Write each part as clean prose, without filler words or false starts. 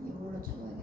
이걸로 찍어야겠다.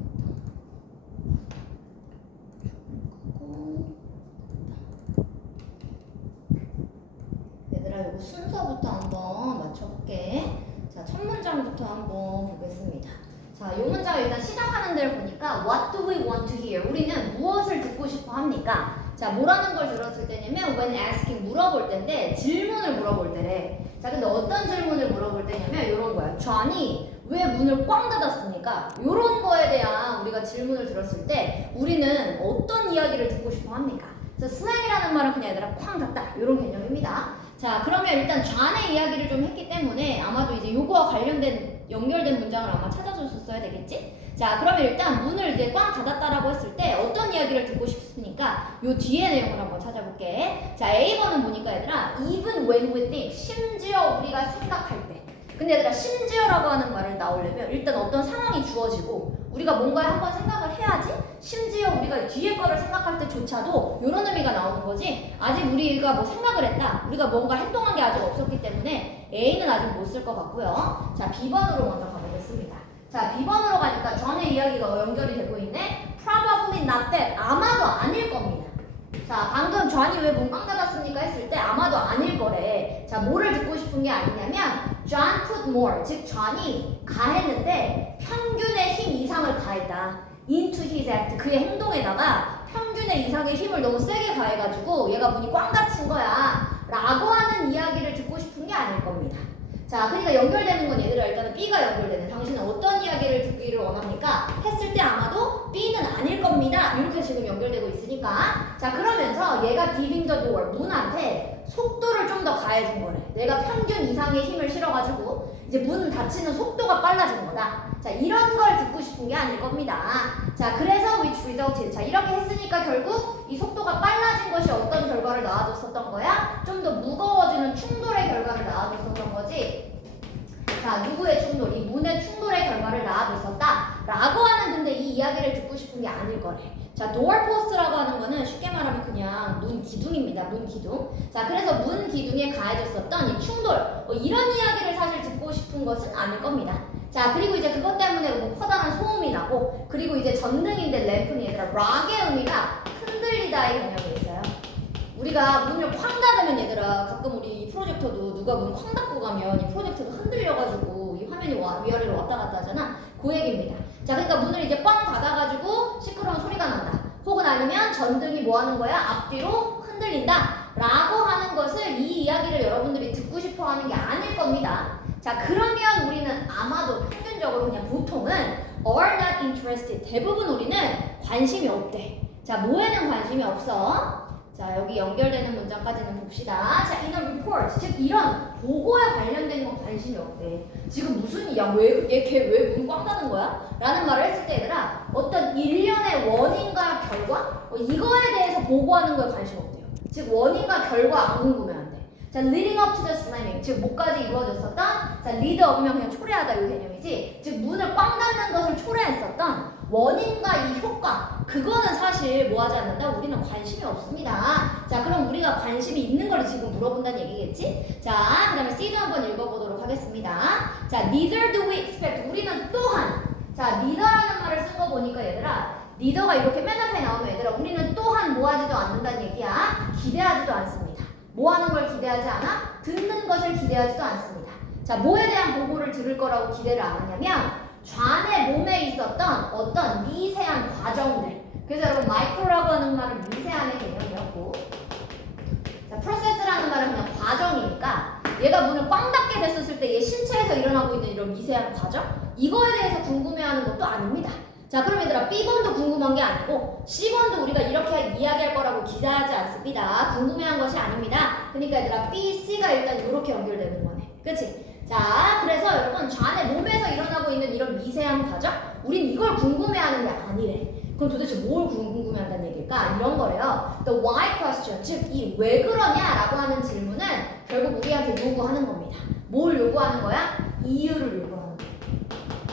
얘들아, 이거 순서부터 한번 맞춰볼게. 자, 첫 문장부터 한번 보겠습니다. 자, 이 문장 일단 시작하는 데를 보니까 What do we want to hear? 우리는 무엇을 듣고 싶어 합니까? 자, 뭐라는 걸 들었을 때냐면 when asking, 물어볼 때인데 질문을 물어볼 때래. 자, 근데 어떤 질문을 물어볼 때냐면 이런 거야. 존이 왜 문을 꽝 닫았습니까? 이런 거에 대한 우리가 질문을 들었을 때 우리는 어떤 이야기를 듣고 싶어 합니까? 그래서 슬랭이라는 말은 그냥 얘들아 쾅 닫다 이런 개념입니다. 자, 그러면 일단 좌의 이야기를 좀 했기 때문에 아마도 이제 요거와 관련된 연결된 문장을 아마 찾아줬었어야 되겠지? 자, 그러면 일단 문을 이제 꽝 닫았다라고 했을 때 어떤 이야기를 듣고 싶으니까 요 뒤에 내용을 한번 찾아볼게. 자, A번은 보니까 얘들아 even when we think, 심지어 우리가 생각할 때. 근데 얘들아 심지어라고 하는 말을 나오려면 일단 어떤 상황이 주어지고 우리가 뭔가에 한번 생각을 해야지 심지어 우리가 뒤에 거를 생각할 때조차도 이런 의미가 나오는 거지. 아직 우리가 뭐 생각을 했다, 우리가 뭔가 행동한 게 아직 없었기 때문에 A는 아직 못 쓸 것 같고요. 자, B번으로 먼저 가보겠습니다. 자, B번으로 가니까 전에 이야기가 연결이 되고 있네. Probably not that, 아마도 아닐 겁니다. 자, 방금 존이 왜 문 꽝 닫았습니까 했을 때 아마도 아닐 거래. 자, 뭐를 듣고 싶은 게 아니냐면 John put more, 즉 존이 가했는데 평균의 힘 이상을 가했다. into his act, 그의 행동에다가 평균의 이상의 힘을 너무 세게 가해가지고 얘가 문이 꽝 닫힌 거야 라고 하는 이야기를 듣고 싶은 게 아닐 겁니다. 자, 그러니까 연결되는 건 얘들아 일단은 B가 연결되는. 당신은 어떤 이야기를 듣기를 원합니까? 했을 때 아마도 B는 아닐 겁니다. 이렇게 지금 연결되고 있으니까. 자, 그러면서 얘가 giving the door, 문한테 속도를 좀 더 가해준 거래. 내가 평균 이상의 힘을 실어가지고 이제 문 닫히는 속도가 빨라진 거다. 자, 이런 걸 듣고 싶은 게 아닐 겁니다. 자, 그래서 which resulted. 자, 이렇게 했으니까 결국 이 속도가 빨라진 것이 어떤 결과를 낳아줬었던 거야? 좀 더 무거워지는 충돌의 결과를 낳아줬었던 거지. 자, 누구의 충돌? 이 문의 충돌의 결과를 낳아줬었다 라고 하는, 근데 이 이야기를 듣고 싶은 게 아닐 거래. 자, doorpost라고 하는 거는 쉽게 말하면 그냥 문 기둥입니다. 문 기둥. 자, 그래서 문 기둥에 가해졌었던 이 충돌, 이런 이야기를 사실 듣고 싶은 것은 아닐 겁니다. 자, 그리고 이제 그것 때문에 뭐 커다란 소음이 나고, 그리고 이제 전등인데 램프는 얘들아 락의 의미가 흔들리다의 개념이 있어요. 우리가 문을 쾅 닫으면 얘들아 가끔 우리 프로젝터도 누가 문 쾅 닫고 가면 이 프로젝터가 흔들려가지고 이 화면이 위아래로 왔다 갔다 하잖아. 그 얘기입니다. 자, 그러니까 문을 이제 꽝 닫아가지고 시끄러운 소리가 난다. 혹은 아니면 전등이 뭐 하는 거야? 앞뒤로 흔들린다 라고 하는 것을, 이 이야기를 여러분들이 듣고 싶어 하는 게 아닐 겁니다. 자, 그러면 우리는 아마도 평균적으로 그냥 보통은 are not interested, 대부분 우리는 관심이 없대. 자, 뭐에는 관심이 없어? 자, 여기 연결되는 문장까지는 봅시다. 자, in a report, 즉 이런 보고에 관련된 건 관심이 없대. 지금 무슨 이야? 걔 왜 문 꽝 닫은 거야? 라는 말을 했을 때 얘들아 어떤 일련의 원인과 결과? 이거에 대해서 보고하는 거에 관심 없대요. 즉 원인과 결과 안 궁금해한대. 자, leading up to the slamming, 즉 뭐까지 이루어졌었던, 자, lead up이면 그냥 초래하다 이 개념이지. 즉 문을 꽝 닫는 것을 초래했었던 원인과 이 효과, 그거는 사실 뭐 하지 않는다? 우리는 관심이 없습니다. 자, 그럼 우리가 관심이 있는 걸 지금 물어본다는 얘기겠지? 자, 그 다음에 C도 한번 읽어보도록 하겠습니다. 자, neither do we expect, 우리는 또한. 자, neither라는 말을 쓴 거 보니까 얘들아 neither가 이렇게 맨 앞에 나오면 얘들아 우리는 또한 뭐 하지도 않는다는 얘기야. 기대하지도 않습니다. 뭐 하는 걸 기대하지 않아? 듣는 것을 기대하지도 않습니다. 자, 뭐에 대한 보고를 들을 거라고 기대를 안 하냐면 좌의 몸에 있었던 어떤 미세한 과정들. 그래서 여러분 마이크로라고 하는 말은 미세한의 개념이었고, 자, 프로세스라는 말은 그냥 과정이니까 얘가 문을 꽝 닫게 됐었을 때 얘 신체에서 일어나고 있는 이런 미세한 과정, 이거에 대해서 궁금해하는 것도 아닙니다. 자, 그럼 얘들아 B번도 궁금한 게 아니고 C번도 우리가 이렇게 이야기할 거라고 기대하지 않습니다. 궁금해한 것이 아닙니다. 그러니까 얘들아 B, C가 일단 이렇게 연결되는 거네. 그치? 자, 그래서 여러분 좌의 몸에서 일어나고 있는 이런 미세한 과정, 우린 이걸 궁금해하는 게 아니래. 그럼 도대체 뭘 궁금해한다는 얘기일까? 이런 거래요. The why question, 즉 이 왜 그러냐라고 하는 질문은 결국 우리한테 요구하는 겁니다. 뭘 요구하는 거야? 이유를 요구하는 거야.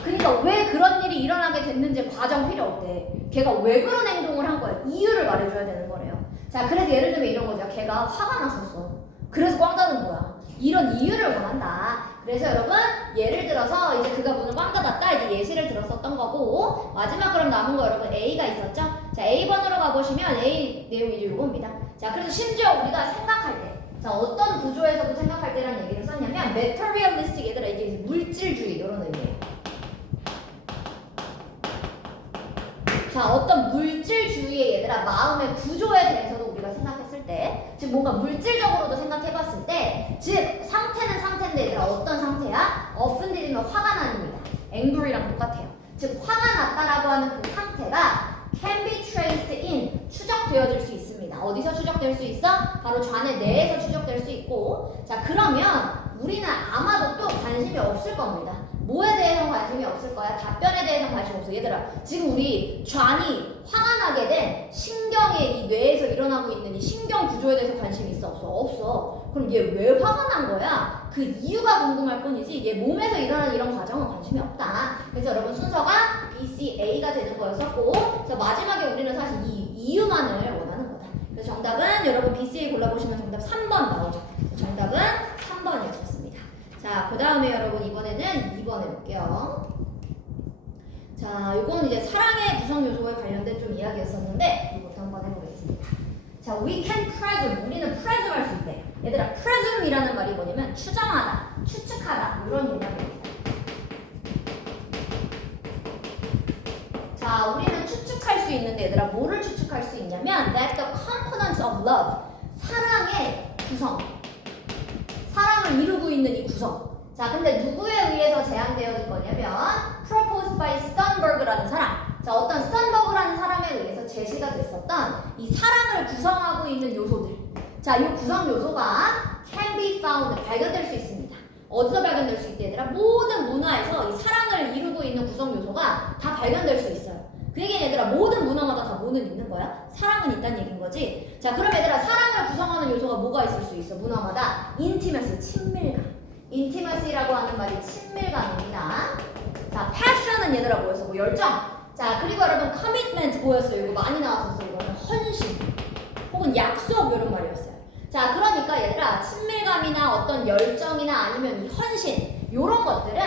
그러니까 왜 그런 일이 일어나게 됐는지 과정 필요 없대. 걔가 왜 그런 행동을 한 거야? 이유를 말해줘야 되는 거래요. 자, 그래서 예를 들면 이런 거죠. 걔가 화가 났었어. 그래서 꽝 닫은 거야. 이런 이유를 원한다. 그래서 여러분 예를 들어서 이제 그가 문을 꽝 닫았다 이제 예시를 들었었던 거고 마지막 그럼 남은 거 여러분 A가 있었죠? 자 A번으로 가보시면 A 내용이 이제 요겁니다. 자 그래서 심지어 우리가 생각할 때 자 어떤 구조에서도 생각할 때라는 얘기를 썼냐면 materialistic 얘들아 이게 물질주의 이런 의미예요. 자 어떤 물질주의의 얘들아 마음의 구조에 대해서도 우리가 생각했을 때 즉 뭔가 물질적으로도 생각해봤을 때 즉 상태는 상태인데 얘들아 어떤 상태야? offended면 화가 난입니다. angry랑 똑같아요. 즉 화가 났다라고 하는 그 상태가 can be traced in 추적되어질 수 있습니다. 어디서 추적될 수 있어? 바로 좌뇌 내에서 추적될 수 있고 자 그러면 우리는 아마도 또 관심이 없을 겁니다. 뭐에 대해서 관심이 없을 거야? 답변에 대해서 관심 없어. 얘들아 지금 우리 좌니 화가 나게 된 신경의 이 뇌에서 일어나고 있는 이 신경 구조에 대해서 관심이 있어? 없어? 없어. 그럼 얘 왜 화가 난 거야? 그 이유가 궁금할 뿐이지 얘 몸에서 일어나는 이런 과정은 관심이 없다. 그래서 여러분 순서가 B, C, A가 되는 거였었고 그래서 마지막에 우리는 사실 이 이유만을 원하는 거다. 그래서 정답은 여러분 B, C, A 골라보시면 정답 3번 나오죠. 정답은 3번이었습니다. 자, 그 다음에 여러분 이번에는 2번 해볼게요. 자, 이건 이제 사랑의 구성 요소에 관련된 좀 이야기였었는데 이것도 한번 해보겠습니다. 자, we can presume. 우리는 presume 할 수 있대. 얘들아, presume이라는 말이 뭐냐면 추정하다, 추측하다 이런 개념입니다. 자, 우리는 추측할 수 있는데 얘들아, 뭐를 추측할 수 있냐면 that the components of love, 사랑의 구성, 사랑을 이루고 있는 이 구성. 자, 근데 누구에 의해서 제안되어질 거냐면 proposed by Sternberg라는 사람. 자, 어떤 스턴버그라는 사람에 의해서 제시가 됐었던 이 사랑을 구성하고 있는 요소들. 자, 이 구성 요소가 can be found, 발견될 수 있습니다. 어디서 발견될 수 있대, 얘들아? 모든 문화에서 이 사랑을 이루고 있는 구성 요소가 다 발견될 수 있어요. 그 얘기는 얘들아, 모든 문화마다 다 뭐는 있는 거야? 사랑은 있다는 얘기인 거지. 자, 그럼 얘들아, 사랑을 구성하는 요소가 뭐가 있을 수 있어? 문화마다 intimacy, 친밀감. intimacy라고 하는 말이 친밀감입니다. 자, passion은 얘들아 뭐였어? 뭐 열정. 자, 그리고 여러분 commitment 뭐였어요? 이거 많이 나왔었어요. 이거는 헌신 혹은 약속 이런 말이었어요. 자, 그러니까 얘들아 친밀감이나 어떤 열정이나 아니면 이 헌신 이런 것들은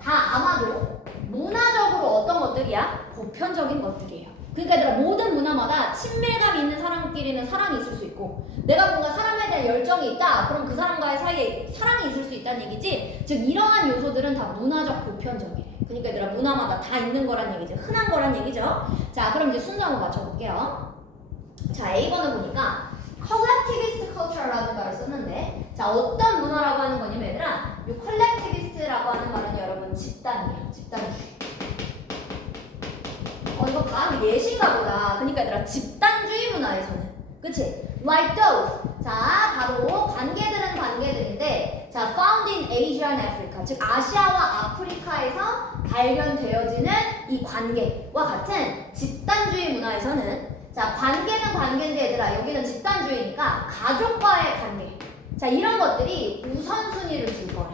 다 아마도 문화적으로 어떤 것들이야? 보편적인 것들이에요. 그러니까 얘들아 모든 문화마다 친밀감이 있는 사람끼리는 사랑이 있을 수 있고 내가 뭔가 사람에 대한 열정이 있다 그럼 그 사람과의 사이에 사랑이 있을 수 있다는 얘기지. 즉 이러한 요소들은 다 문화적 보편적이래. 그러니까 얘들아 문화마다 다 있는 거란 얘기죠. 흔한 거란 얘기죠. 자, 그럼 이제 순서 한번 맞춰볼게요. 자, A번을 보니까 collectivist culture라는 말을 썼는데 자, 어떤 문화라고 하는 거냐면 얘들아 이 collectivist라고 하는 말은 여러분 집단이에요. 집단주의. 이거 다음 예시인가 보다. 그러니까 얘들아 집단주의 문화에서는 그치? Like those. 자, 바로 관계들은 관계들인데 자, found in Asia and Africa. 즉 아시아와 아프리카에서 발견되어지는 이 관계와 같은 집단주의 문화에서는 자, 관계는 관계인데 얘들아 여기는 집단주의니까 가족과의 관계. 자, 이런 것들이 우선순위를 줄 거래.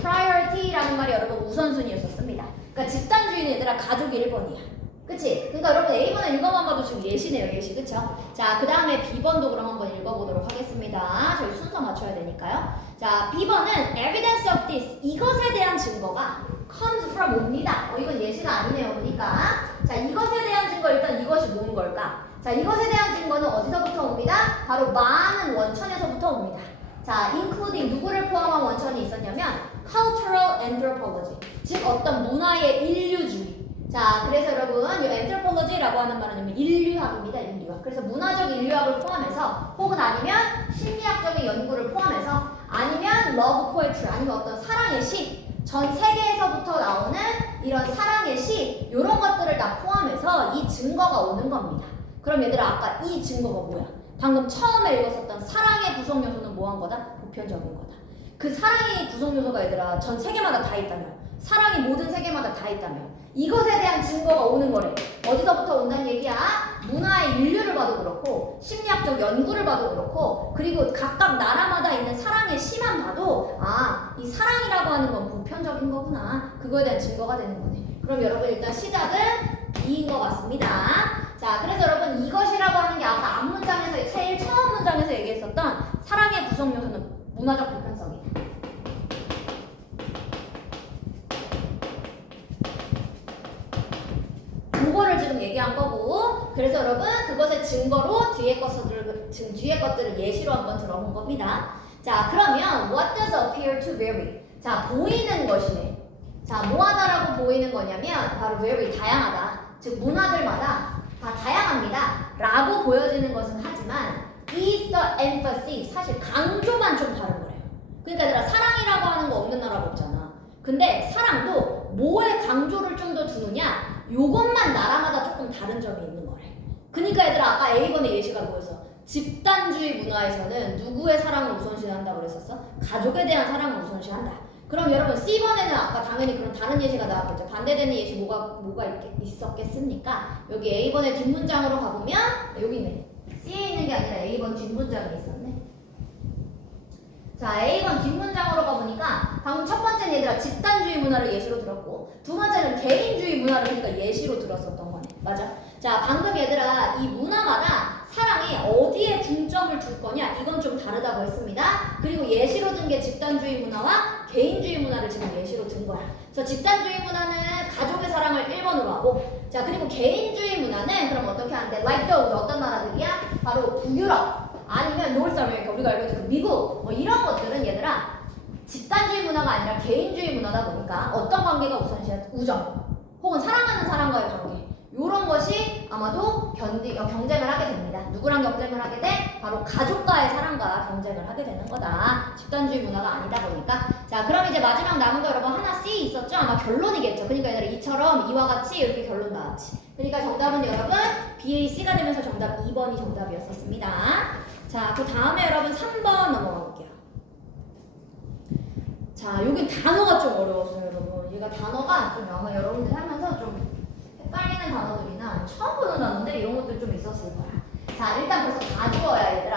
priority라는 말이 여러분 우선순위였었습니다. 그러니까 집단주의는 얘들아 가족이 1번이야. 그치? 그러니까 여러분 A번은 읽어만 봐도 지금 예시네요. 예시. 그쵸? 자, 그 다음에 B번도 그럼 한번 읽어보도록 하겠습니다. 저희 순서 맞춰야 되니까요. 자, B번은 evidence of this. 이것에 대한 증거가 comes from 옵니다. 이건 예시가 아니네요. 보니까. 자, 이것에 대한 증거 일단 이것이 뭔 걸까? 자, 이것에 대한 증거는 어디서부터 옵니다? 바로 많은 원천에서부터 옵니다. 자, including 누구를 포함한 원천이 있었냐면 cultural anthropology. 즉 어떤 문화의 인류주의. 자, 그래서 여러분 이 anthropology라고 하는 말은 인류학입니다. 인류학. 그래서 문화적 인류학을 포함해서 혹은 아니면 심리학적인 연구를 포함해서 아니면 love poetry 아니면 어떤 사랑의 시 전 세계에서부터 나오는 이런 사랑의 시 이런 것들을 다 포함해서 이 증거가 오는 겁니다. 그럼 얘들아 아까 이 증거가 뭐야? 방금 처음에 읽었었던 사랑의 구성 요소는 뭐한 거다? 보편적인 거다. 그 사랑의 구성 요소가 얘들아 전 세계마다 다 있다며. 사랑이 모든 세계마다 다 있다며. 이것에 대한 증거가 오는 거래. 어디서부터 온다는 얘기야? 문화의 인류를 봐도 그렇고 심리학적 연구를 봐도 그렇고 그리고 각각 나라마다 있는 사랑의 시만 봐도 아, 이 사랑이라고 하는 건 보편적인 거구나. 그거에 대한 증거가 되는 거네. 그럼 여러분 일단 시작은 B인 것 같습니다. 자, 그래서 여러분 이것이라고 하는 게 아까 앞 문장에서 제일 처음 문장에서 얘기했었던 사랑의 구성 요소는 문화적 보편성이다. 얘기한 거고 그래서 여러분 그것의 증거로 뒤에 것들을 예시로 한번 들어본 겁니다. 자 그러면 what does appear to vary? 자 보이는 것이네. 자 뭐하다라고 보이는 거냐면 바로 very 다양하다. 즉 문화들마다 다 다양합니다. 라고 보여지는 것은 하지만 is the emphasis 사실 강조만 좀 다른 거래요. 그러니까 얘들아 사랑이라고 하는 거 없는 나라가 없잖아. 근데 사랑도 뭐에 강조를 좀 더 두느냐 요것만 나라마다 조금 다른 점이 있는 거래. 그러니까 얘들아 아까 A번의 예시가 뭐였어? 집단주의 문화에서는 누구의 사랑을 우선시한다고 그랬었어? 가족에 대한 사랑을 우선시한다. 그럼 여러분 C번에는 아까 당연히 그런 다른 예시가 나왔겠죠. 반대되는 예시 뭐가 있었겠습니까? 여기 A번의 뒷문장으로 가보면 여기 있네. C에 있는 게 아니라 A번 뒷문장에 있었네. 자 A번 뒷문장으로 가보니까 방금 첫 번째는 얘들아 집단주의 문화를 예시로 들었고 두 번째는 개인주의 문화를 그러니까 예시로 들었었던 거네. 맞아? 자 방금 얘들아 이 문화마다 사랑이 어디에 중점을 둘 거냐 이건 좀 다르다고 했습니다. 그리고 예시로 든 게 집단주의 문화와 개인주의 문화를 지금 예시로 든 거야. 그래서 집단주의 문화는 가족의 사랑을 1번으로 하고 자 그리고 개인주의 문화는 그럼 어떻게 하는데 like those 어떤 나라들이야? 바로 북유럽 아니면 노스 아메리카 우리가 알고 있는 미국 뭐 이런 것들은 얘들아 집단주의 문화가 아니라 개인주의 문화다 보니까 어떤 관계가 우선시야? 우정 혹은 사랑하는 사람과의 관계 요런 것이 아마도 경쟁을 하게 됩니다. 누구랑 경쟁을 하게 돼? 바로 가족과의 사랑과 경쟁을 하게 되는 거다. 집단주의 문화가 아니다 보니까. 자, 그럼 이제 마지막 남은 거 여러분 하나 C 있었죠? 아마 결론이겠죠. 그러니까 얘들아 이처럼 이와 같이 이렇게 결론 나왔지. 그러니까 정답은 여러분 BAC가 되면서 정답 2번이 정답이었었습니다. 자, 그 다음에 여러분 3번 넘어가 볼게요. 자, 여기 단어가 좀 어려웠어요, 여러분. 얘가 단어가 좀 아마 여러분들이 하면서 좀 헷갈리는 단어들이나 처음 보는 단어인데 이런 것들 좀 있었을 거야. 자 일단 벌써 다 주어야 얘들아.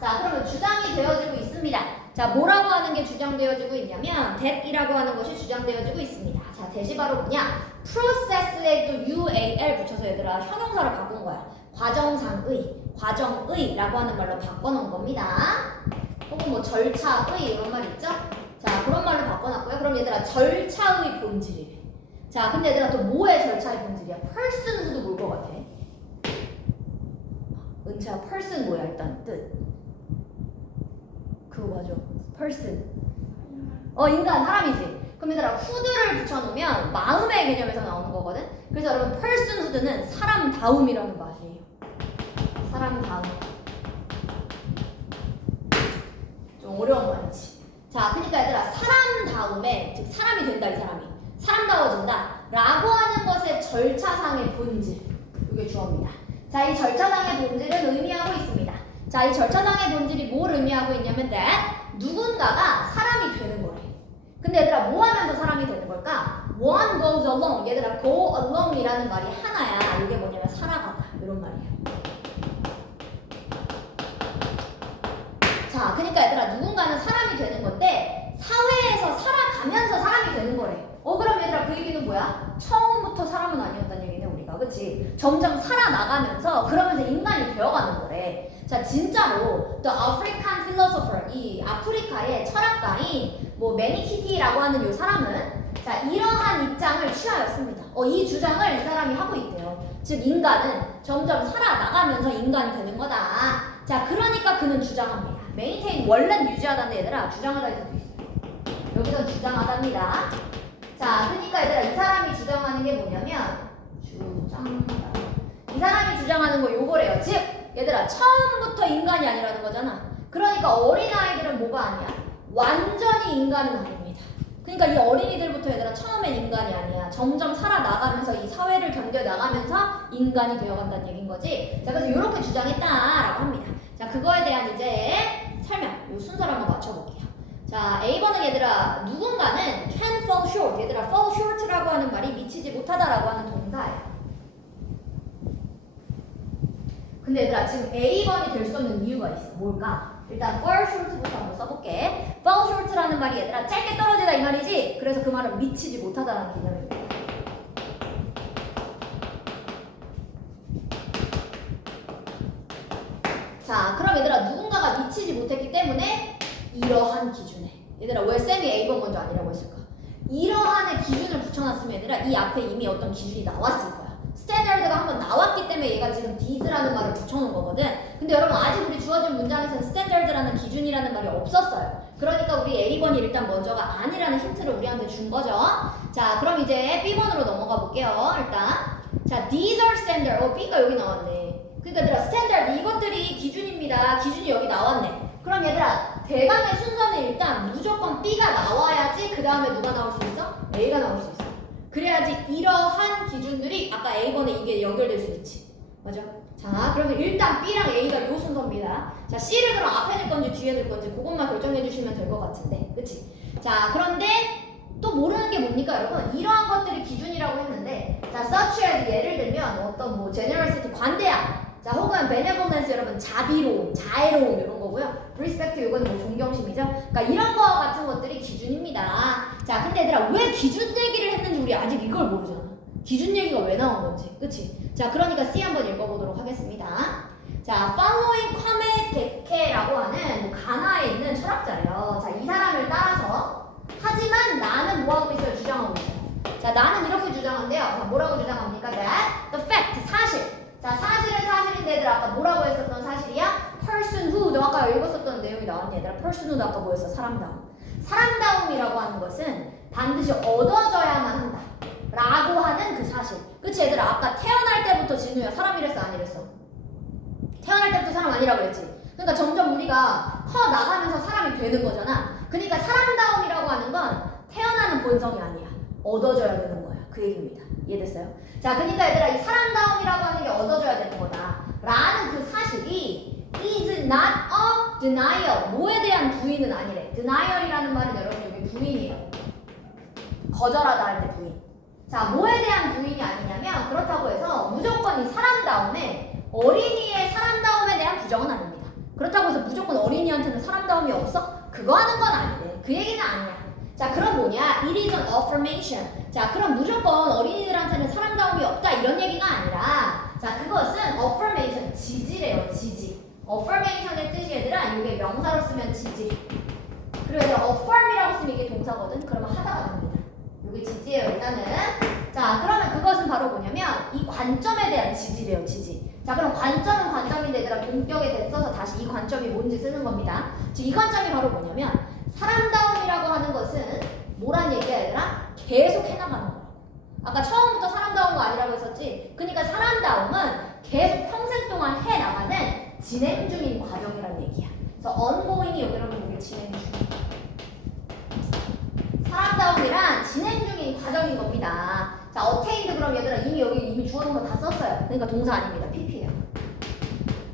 자 그러면 주장이 되어지고 있습니다. 자 뭐라고 하는 게 주장되어지고 있냐면 that이라고 하는 것이 주장되어지고 있습니다. 자 that이 바로 뭐냐 process에 또 UAL 붙여서 얘들아 형용사를 바꾼 거야. 과정의라고 하는 말로 바꿔놓은 겁니다. 혹은 뭐 절차의 이런 말 있죠? 자 그런 말로 바꿔놨고요. 그럼 얘들아 절차의 본질이래. 자, 근데 얘들아 또 뭐의 절차의 본질이야? personhood 뭘 것 같아? 은채야, person 뭐야 일단 뜻? 그거 맞아. person. 인간, 사람이지. 그럼 얘들아 who를 붙여놓으면 마음의 개념에서 나오는 거거든? 그래서 여러분 personhood는 사람다움이라는 말이에요. 사람다움. 좀 어려운 말이지. 자, 그러니까 얘들아 사람다움에 즉 사람이 된다 이 사람이. 사람다워진다 라고 하는 것의 절차상의 본질 이게 주어입니다. 자, 이 절차상의 본질은 의미하고 있습니다. 자, 이 절차상의 본질이 뭘 의미하고 있냐면 that 누군가가 사람이 되는 거래. 근데 얘들아 뭐 하면서 사람이 되는 걸까? One goes along 얘들아 go along 이라는 말이 하나야. 이게 뭐냐면 살아가다 이런 말이에요. 자, 그러니까 얘들아 누군가는 사람이 되는 건데 사회에서 살아가면서 사람이 되는 거래. 그럼 얘들아 그 얘기는 뭐야? 처음부터 사람은 아니었다는 얘기네 우리가. 그치? 점점 살아나가면서 그러면서 인간이 되어가는 거래. 자 진짜로 The African Philosopher 이 아프리카의 철학가인 뭐 매니키티라고 하는 이 사람은 자 이러한 입장을 취하였습니다. 이 주장을 이 사람이 하고 있대요. 즉 인간은 점점 살아나가면서 인간이 되는 거다. 자 그러니까 그는 주장합니다. 메인테인 원래는 유지하다인데 얘들아 주장하다 해서 있어요. 여기서 주장하답니다. 자, 그러니까 얘들아 이 사람이 주장하는 게 뭐냐면 주장하다. 이 사람이 주장하는 거 요거래요. 즉 얘들아 처음부터 인간이 아니라는 거잖아. 그러니까 어린아이들은 뭐가 아니야? 완전히 인간은 아닙니다. 그러니까 이 어린이들부터 얘들아 처음엔 인간이 아니야. 점점 살아나가면서 이 사회를 견뎌나가면서 인간이 되어간다는 얘기인 거지. 자 그래서 이렇게 주장했다라고 합니다. 자 그거에 대한 이제 설명 요 순서를 한번 맞춰볼게요. 자 A번은 얘들아 누군가는 can fall short 얘들아 fall short라고 하는 말이 미치지 못하다라고 하는 동사예요. 근데 얘들아 지금 A번이 될 수 없는 이유가 있어. 뭘까? 일단 fall short부터 한번 써볼게. fall short라는 말이 얘들아 짧게 떨어지다 이 말이지. 그래서 그 말은 미치지 못하다라는 개념입니다. 자 그럼 얘들아 누군가가 미치지 못했기 때문에 이러한 기준에 얘들아 왜 쌤이 A번 먼저 아니라고 했을까? 이러한의 기준을 붙여놨으면 얘들아 이 앞에 이미 어떤 기준이 나왔을 거야. 스탠다드가 한번 나왔기 때문에 얘가 지금 these라는 말을 붙여놓은 거거든. 근데 여러분 아직 우리 주어진 문장에서는 스탠다드라는 기준이라는 말이 없었어요. 그러니까 우리 A번이 일단 먼저가 아니라는 힌트를 우리한테 준 거죠. 자, 그럼 이제 B번으로 넘어가 볼게요. 일단 자, these are standard. B가 여기 나왔네. 그러니까 얘들아 스탠다드 이것들이 기준입니다. 기준이 여기 나왔네. 그럼 얘들아 대강의 순서는 일단 무조건 B가 나와야지 그 다음에 누가 나올 수 있어? A가 나올 수 있어. 그래야지 이러한 기준들이 아까 A번에 이게 연결될 수 있지. 맞아? 자, 그러면 일단 B랑 A가 요 순서입니다. 자, C를 그럼 앞에 낼 건지 뒤에 낼 건지 그것만 결정해 주시면 될 것 같은데. 그치? 자, 그런데 또 모르는 게 뭡니까 여러분? 이러한 것들이 기준이라고 했는데 자, such as 예를 들면 어떤 뭐 generosity 관대함 자, 혹은 benevolence 여러분 자비로움, 자애로움 이런 거고요. respect 이건 뭐 존경심이죠. 그러니까 이런 거 같은 것들이 기준입니다. 자, 근데 얘들아 왜 기준 얘기를 했는지 우리 아직 이걸 모르잖아. 기준 얘기가 왜 나온 건지, 그치? 자, 그러니까 C 한번 읽어보도록 하겠습니다. 자, following Kwame Dike라고 하는 뭐 가나에 있는 철학자예요. 자, 이 사람을 따라서 하지만 나는 뭐 하고 있어요? 주장하고 있어요. 자, 나는 이렇게 주장한대요. 자, 뭐라고 주장합니까? That the fact 사실. 자, 사실은 사실인데 얘들아 아까 뭐라고 했었던 사실이야? person who 너 아까 읽었었던 내용이 나왔니 얘들아? person who도 아까 뭐였어? 사람다움. 사람다움이라고 하는 것은 반드시 얻어져야만 한다 라고 하는 그 사실. 그치 얘들아 아까 태어날 때부터 진우야 사람이랬어 아니랬어? 태어날 때부터 사람 아니라고 그랬지. 그러니까 점점 우리가 커 나가면서 사람이 되는 거잖아. 그러니까 사람다움이라고 하는 건 태어나는 본성이 아니야. 얻어져야 되는 거야. 그 얘기입니다. 이해됐어요? 자, 그러니까 얘들아 이 사람다움이라고 하는 게 얻어져야 되는 거다 라는 그 사실이 is not a denial 뭐에 대한 부인은 아니래. denial이라는 말은 여러분 여기 부인이에요. 거절하다 할 때 부인. 자, 뭐에 대한 부인이 아니냐면 그렇다고 해서 무조건 이 사람다움에 어린이의 사람다움에 대한 부정은 아닙니다. 그렇다고 해서 무조건 어린이한테는 사람다움이 없어? 그거 하는 건 아니래. 그 얘기는 아니야. 자, 그럼 뭐냐? It is an affirmation. 자, 그럼 무조건 어린이들한테는 사람다움이 없다 이런 얘기가 아니라 자, 그것은 affirmation, 지지래요. 지지. affirmation의 뜻이 얘들아 이게 명사로 쓰면 지지. 그리고 얘들아 affirm이라고 쓰면 이게 동사거든. 그러면 하다가 됩니다. 이게 지지예요. 일단은. 자, 그러면 그것은 바로 뭐냐면 이 관점에 대한 지지래요. 지지. 자, 그럼 관점은 관점인데 얘들아 동격에 대써서 다시 이 관점이 뭔지 쓰는 겁니다. 이 관점이 바로 뭐냐면 사람다움이라고 하는 것은 뭐란 얘기야 얘들아? 계속 해나가는 거라고. 아까 처음부터 사람다운 거 아니라고 했었지. 그러니까 사람다움은 계속 평생 동안 해나가는 진행 중인 과정이란 얘기야. 그래서 ongoing이 여기라면 이게 진행 중. 사람다움이란 진행 중인 과정인 겁니다. 자, attained 그럼 얘들아 이미 주어동사 다 썼어요. 그러니까 동사 아닙니다. PP예요.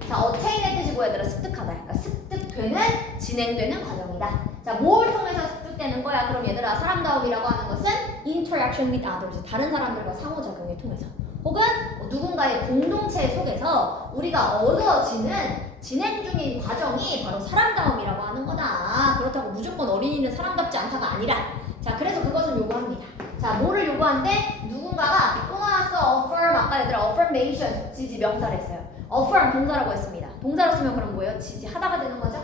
자, attain의 뜻이 뭐야 얘들아? 습득하다. 그러니까 습득되는 진행되는 과정이다. 자, 뭘 통해서 습득되는 거야? 그럼 얘들아 사람다움이라고 하는 것은 interaction with others 다른 사람들과 상호작용을 통해서 혹은 누군가의 공동체 속에서 우리가 얻어지는 진행 중인 과정이 바로 사람다움이라고 하는 거다. 그렇다고 무조건 어린이는 사람답지 않다가 아니라 자, 그래서 그것을 요구합니다. 자, 뭐를 요구하는데 누군가가 또 나왔어. affirm 아까 얘들아 affirmation 지지 명사를 했어요. affirm 동사라고 했습니다. 동사로 쓰면 그럼 뭐예요? 지지하다가 되는 거죠?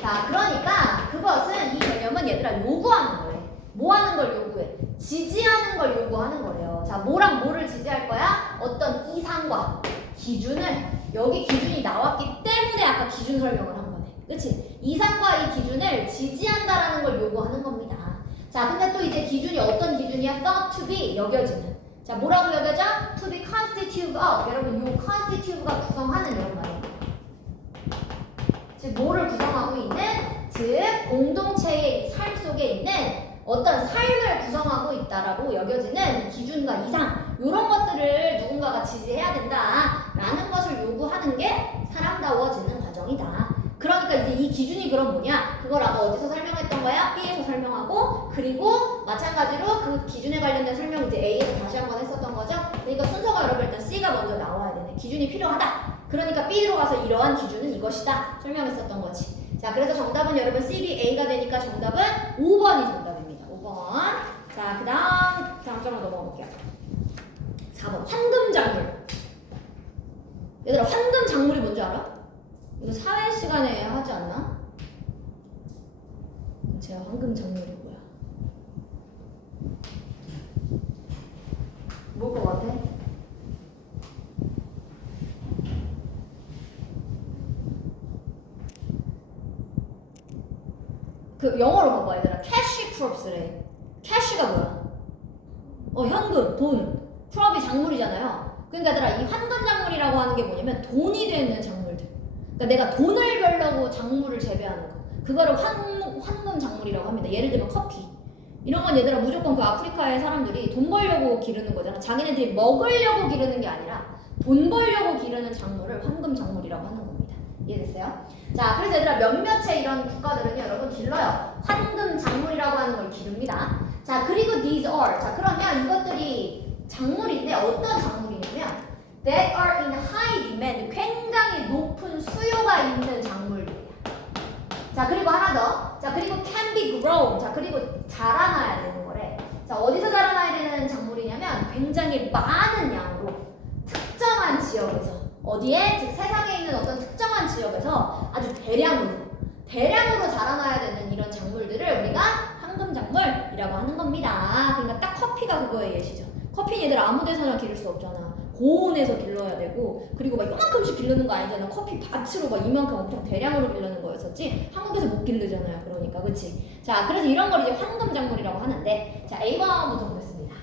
자, 그러니까 그것은 이 개념은 얘들아 요구하는 거래. 뭐 하는 걸 요구해? 지지하는 걸 요구하는 거래요. 자, 뭐랑 뭐를 지지할 거야? 어떤 이상과 기준을 여기 기준이 나왔기 때문에 아까 기준 설명을 한 거네. 그치? 이상과 이 기준을 지지한다라는 걸 요구하는 겁니다. 자, 근데 또 이제 기준이 어떤 기준이야? thought to be 여겨지는. 자, 뭐라고 여겨져? to be constitutive of. 여러분 요 constitutive가 구성하는 이런 말이에요. 즉 뭐를 구성하고 있는 즉 공동체의 삶 속에 있는 어떤 삶을 구성하고 있다라고 여겨지는 기준과 이상 이런 것들을 누군가가 지지해야 된다라는 것을 요구하는 게 사람다워지는 과정이다. 그러니까 이제 이 기준이 그럼 뭐냐? 그걸 아까 어디서 설명했던 거야? B에서 설명하고 그리고 마찬가지로 그 기준에 관련된 설명 이제 A에서 다시 한번 했었던 거죠. 그러니까 순서가 여러분 일단 C가 먼저 나와야 되네. 기준이 필요하다. 그러니까 B로 가서 이러한 기준은 이것이다. 설명했었던 거지. 자, 그래서 정답은 여러분 CBA가 되니까 정답은 5번이 정답입니다. 5번. 자, 그 다음 점으로 넘어가 볼게요. 4번. 황금작물. 얘들아, 황금작물이 뭔지 알아? 이거 사회 시간에 하지 않나? 제가 황금작물이 뭐야? 그 영어로 봐봐 얘들아. 캐시 크롭스래. 캐시가 뭐야? 현금, 돈. 크롭이 작물이잖아요. 그러니까 얘들아 이 환금 작물이라고 하는 게 뭐냐면 돈이 되는 작물들. 그러니까 내가 돈을 벌려고 작물을 재배하는 거. 그거를 환금 작물이라고 합니다. 예를 들면 커피. 이런 건 얘들아 무조건 그 아프리카의 사람들이 돈 벌려고 기르는 거잖아. 자기네들이 먹으려고 기르는 게 아니라 돈 벌려고 기르는 작물을 환금 작물이라고 하는 겁니다. 이해됐어요? 자, 그래서 얘들아 몇몇의 이런 국가들은요, 여러분 길러요. 환금 작물이라고 하는 걸 기릅니다. 자, 그리고 these are. 자, 그러면 이것들이 작물인데 어떤 작물이냐면 that are in high demand. 굉장히 높은 수요가 있는 작물들이야. 자, 그리고 하나 더. 자, 그리고 can be grown. 자, 그리고 자라나야 되는 거래. 자, 어디서 자라나야 되는 작물이냐면 굉장히 많은 양으로 특정한 지역에서 어디에? 즉 세상에 있는 어떤 특정한 지역에서 아주 대량으로 자라나야 되는 이런 작물들을 우리가 황금 작물이라고 하는 겁니다. 그러니까 딱 커피가 그거의 예시죠. 커피는 얘들 아무 데서나 기를 수 없잖아. 고온에서 길러야 되고, 그리고 막 이만큼씩 기르는 거 아니잖아. 커피 밭으로 막 이만큼 엄청 대량으로 기르는 거였었지. 한국에서 못 기르잖아요. 그러니까 그치? 자, 그래서 이런 걸 이제 황금 작물이라고 하는데, 자, A번부터 보겠습니다.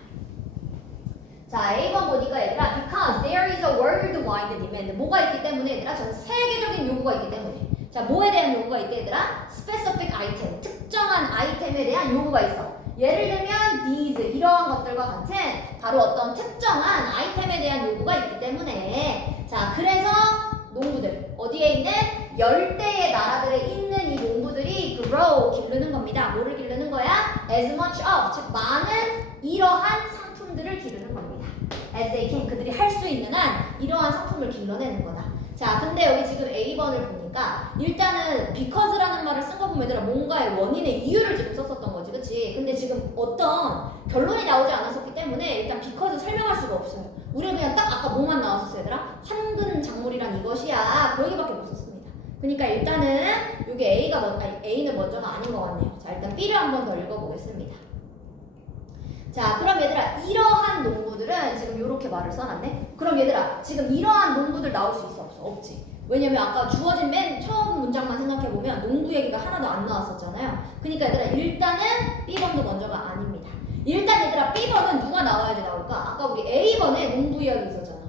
자, A번 보니까 얘들아, because there is a worldwide demand. 뭐가 있기 때문에 얘들아, 전 세계적인 요구가 있기 때문에. 자, 뭐에 대한 요구가 있대 얘들아? specific item, 특정한 아이템에 대한 요구가 있어. 예를 들면 these, 이러한 것들과 같은 바로 어떤 특정한 아이템에 대한 요구가 있기 때문에. 자, 그래서 농부들, 어디에 있는 열대의 나라들에 있는 이 농부들이 grow, 기르는 겁니다. 뭐를 기르는 거야? as much of, 즉 많은 이러한 상품들을 기르는 겁니다. as they can, 그들이 할 수 있는 한 이러한 상품을 길러내는 거다. 자, 근데 여기 지금 A번을 보니까 일단은 because라는 말을 쓴 거 보면 얘들아 뭔가의 원인의 이유를 지금 썼었던 거지, 그치? 근데 지금 어떤 결론이 나오지 않았었기 때문에 일단 because 설명할 수가 없어요. 우리는 그냥 딱 아까 뭐만 나왔었어 얘들아? 황금 작물이란 이것이야. 그 얘기밖에 못 썼습니다. 그러니까 일단은 여기 A는 먼저가 아닌 것 같네요. 자, 일단 B를 한 번 더 읽어보겠습니다. 자, 그럼 얘들아 이러한 농부들은 지금 이렇게 말을 써놨네. 그럼 얘들아 지금 이러한 농부들 나올 수 있어 없어? 없지. 왜냐면 아까 주어진 맨 처음 문장만 생각해보면 농부 얘기가 하나도 안 나왔었잖아요. 그러니까 얘들아 일단은 B번도 먼저가 아닙니다. 일단 얘들아 B번은 누가 나와야지 나올까? 아까 우리 A번에 농부 이야기 있었잖아.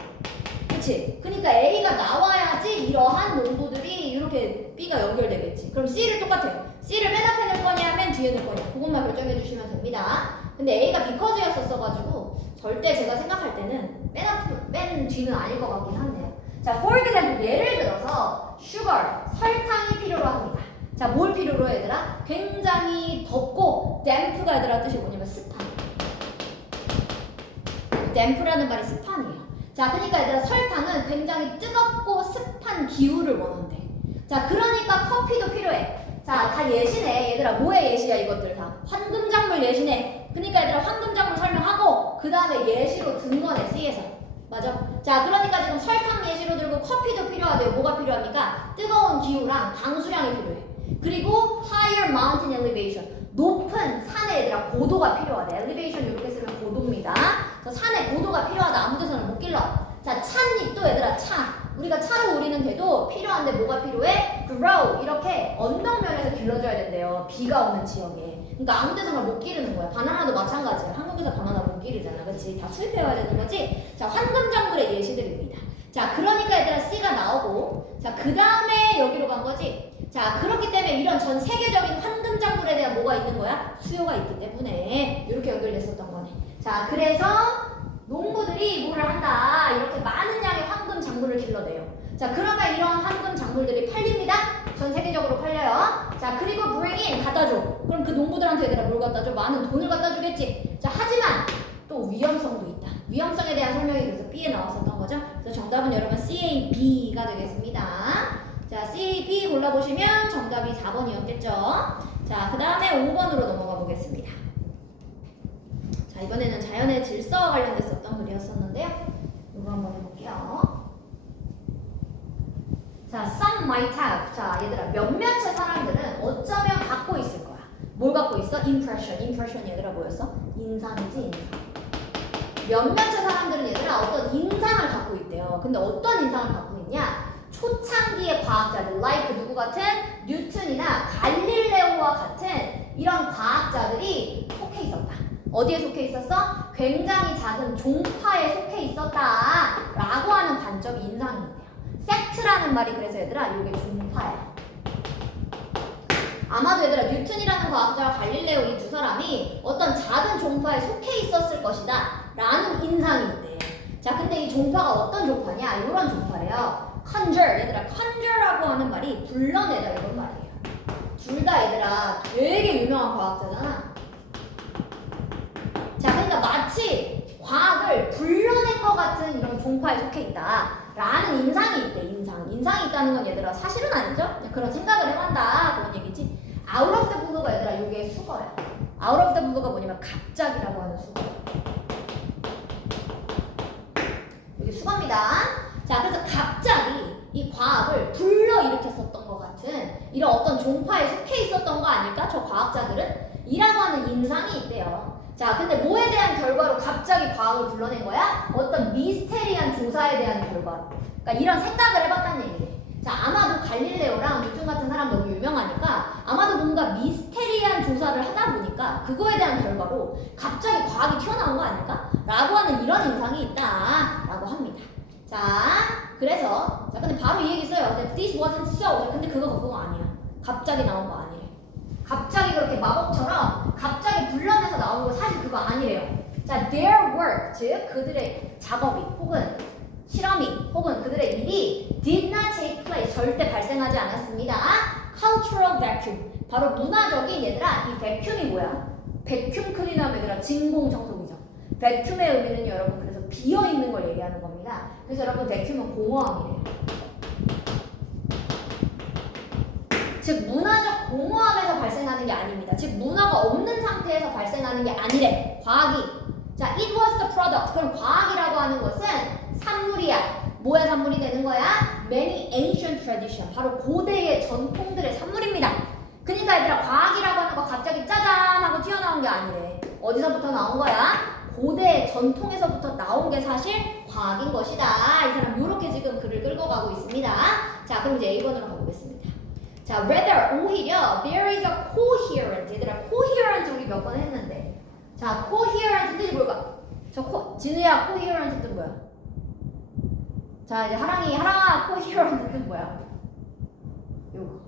그치? 그러니까 A가 나와야지 이러한 농부들이 이렇게 B가 연결되겠지. 그럼 C를 똑같아. C를 맨 앞에 넣을 거냐 맨 뒤에 넣을 거냐 그것만 결정해 주시면 됩니다. 근데 A가 because였었어가지고 절대 제가 생각할 때는 맨 뒤는 아닐 것 같긴 한데요. 자, for example 예를 들어서 sugar, 설탕이 필요로 합니다. 자, 뭘 필요로 해 얘들아? 굉장히 덥고 damp가 얘들아 뜻이 뭐냐면 습한. damp라는 말이 습한이에요. 자, 그러니까 얘들아 설탕은 굉장히 뜨겁고 습한 기후를 원한대. 자, 그러니까 커피도 필요해. 자, 다 예시네. 얘들아 뭐의 예시야 이것들 다. 황금작물 예시네. 그러니까 얘들아 황금작물 설명하고 그 다음에 예시로 든 거네 C에서. 맞아? 자, 그러니까 지금 설탕 예시로 들고 커피도 필요하대요. 뭐가 필요합니까? 뜨거운 기후랑 강수량이 필요해. 그리고 higher mountain elevation, 높은 산에 얘들아 고도가 필요하대. elevation 이렇게 쓰면 고도입니다. 그래서 산에 고도가 필요하다. 아무 데서는 못 길러. 자, 찻잎도 얘들아 차. 우리가 차를 우리는데도 필요한데 뭐가 필요해? grow, 이렇게 언덕면에서 길러줘야 된대요. 비가 오는 지역에. 그러니까 아무 데서나 못 기르는 거야. 바나나도 마찬가지야. 한국에서 바나나 못 기르잖아. 그치? 다 수입해와야 되는 거지? 자, 황금작물의 예시들입니다. 자, 그러니까 얘들아 C가 나오고, 자, 그 다음에 여기로 간 거지? 자, 그렇기 때문에 이런 전 세계적인 황금작물에 대한 뭐가 있는 거야? 수요가 있기 때문에 이렇게 연결됐었던 거네. 자, 그래서 농부들이 뭐를 한다? 이렇게 많은 양의 황금 작물을 길러내요. 자, 그러면 이런 황금 작물들이 팔립니다. 전 세계적으로 팔려요. 자, 그리고 bring in, 갖다 줘. 그럼 그 농부들한테 얘들아 뭘 갖다 줘? 많은 돈을 갖다 주겠지. 자, 하지만 또 위험성도 있다. 위험성에 대한 설명이 그래서 B에 나왔었던 거죠. 그래서 정답은 여러분 CAB가 되겠습니다. 자, CAB 골라보시면 정답이 4번이었겠죠. 자, 그 다음에 5번으로 넘어가 보겠습니다. 자, 이번에는 자연의 질서와 관련됐었던 글이었었는데요. 이거 한번 해볼게요. 자, some might have. 자, 얘들아 몇몇의 사람들은 어쩌면 갖고 있을 거야. 뭘 갖고 있어? impression. impression이 얘들아 뭐였어? 인상이지, 인상. 몇몇의 사람들은 얘들아 어떤 인상을 갖고 있대요. 근데 어떤 인상을 갖고 있냐? 초창기의 과학자들, like 누구 같은? 뉴턴이나 갈릴레오와 같은 어디에 속해 있었어? 굉장히 작은 종파에 속해 있었다 라고 하는 관점이 인상이 있대요. 섹트라는 말이 그래서 얘들아 이게 종파야. 아마도 얘들아 뉴턴이라는 과학자와 갈릴레오 이 두 사람이 어떤 작은 종파에 속해 있었을 것이다 라는 인상이 있대. 자 근데 이 종파가 어떤 종파냐? 이런 종파래요. conjure. 얘들아 conjure라고 하는 말이 불러내다 이런 말이에요. 둘 다 얘들아 되게 유명한 과학자잖아. 자 그러니까 마치 과학을 불러낸 것 같은 이런 종파에 속해 있다 라는 인상이 있대. 인상이 있다는 건 얘들아 사실은 아니죠? 그런 생각을 해봤다 그런 얘기지. out of the blue가 얘들아 이게 수거야. out of the blue가 뭐냐면 갑자기라고 하는 수거. 이게 수거입니다. 자 그래서 갑자기 이 과학을 불러일으켰었던 것 같은 이런 어떤 종파에 속해 있었던 거 아닐까? 저 과학자들은? 이라고 하는 인상이 있대요. 자 근데 뭐에 대한 결과로 갑자기 과학을 불러낸 거야? 어떤 미스테리한 조사에 대한 결과로. 그러니까 이런 생각을 해봤다는 얘기래. 자 아마도 갈릴레오랑 뉴턴 같은 사람 너무 유명하니까 아마도 뭔가 미스테리한 조사를 하다 보니까 그거에 대한 결과로 갑자기 과학이 튀어나온 거 아닐까? 라고 하는 이런 인상이 있다 라고 합니다. 자 그래서 자 근데 바로 이 얘기 써요. 근데 this wasn't so. 자, 근데 그거 아니야. 갑자기 나온 거 아니래. 갑자기 그렇게 마법처럼 갑자기 불러내서 나온 거 사실 그거 아니래요. 자 their work 즉 그들의 작업이 혹은 실험이 혹은 그들의 일이 did not take place 절대 발생하지 않았습니다. cultural vacuum 바로 문화적인 얘들아 이 vacuum이 뭐야? vacuum 클리너면 얘들아 진공 청소기죠. vacuum의 의미는 여러분 그래서 비어 있는 걸 얘기하는 겁니다. 그래서 여러분 vacuum은 공허함이래요. 즉 문화적 공허함에서 발생하는 게 아닙니다. 즉 문화가 없는 상태에서 발생하는 게 아니래. 과학이. 자, it was the product. 그럼 과학이라고 하는 것은 산물이야. 뭐야 산물이 되는 거야? Many ancient tradition. 바로 고대의 전통들의 산물입니다. 그러니까 얘들아 과학이라고 하는 거 갑자기 짜잔 하고 튀어나온 게 아니래. 어디서부터 나온 거야? 고대의 전통에서부터 나온 게 사실 과학인 것이다. 이 사람 이렇게 지금 글을 끌고 가고 있습니다. 자, 그럼 이제 A번으로 가보겠습니다. 자, rather 오히려 there is a coherent. 얘들아 coherent 우리 몇 번 했는데. 자, coherent 뜻이 뭘까? 진우야 coherent 뜻 뭐야? 자, 이제 하랑아 coherent 뜻 뭐야? 요거.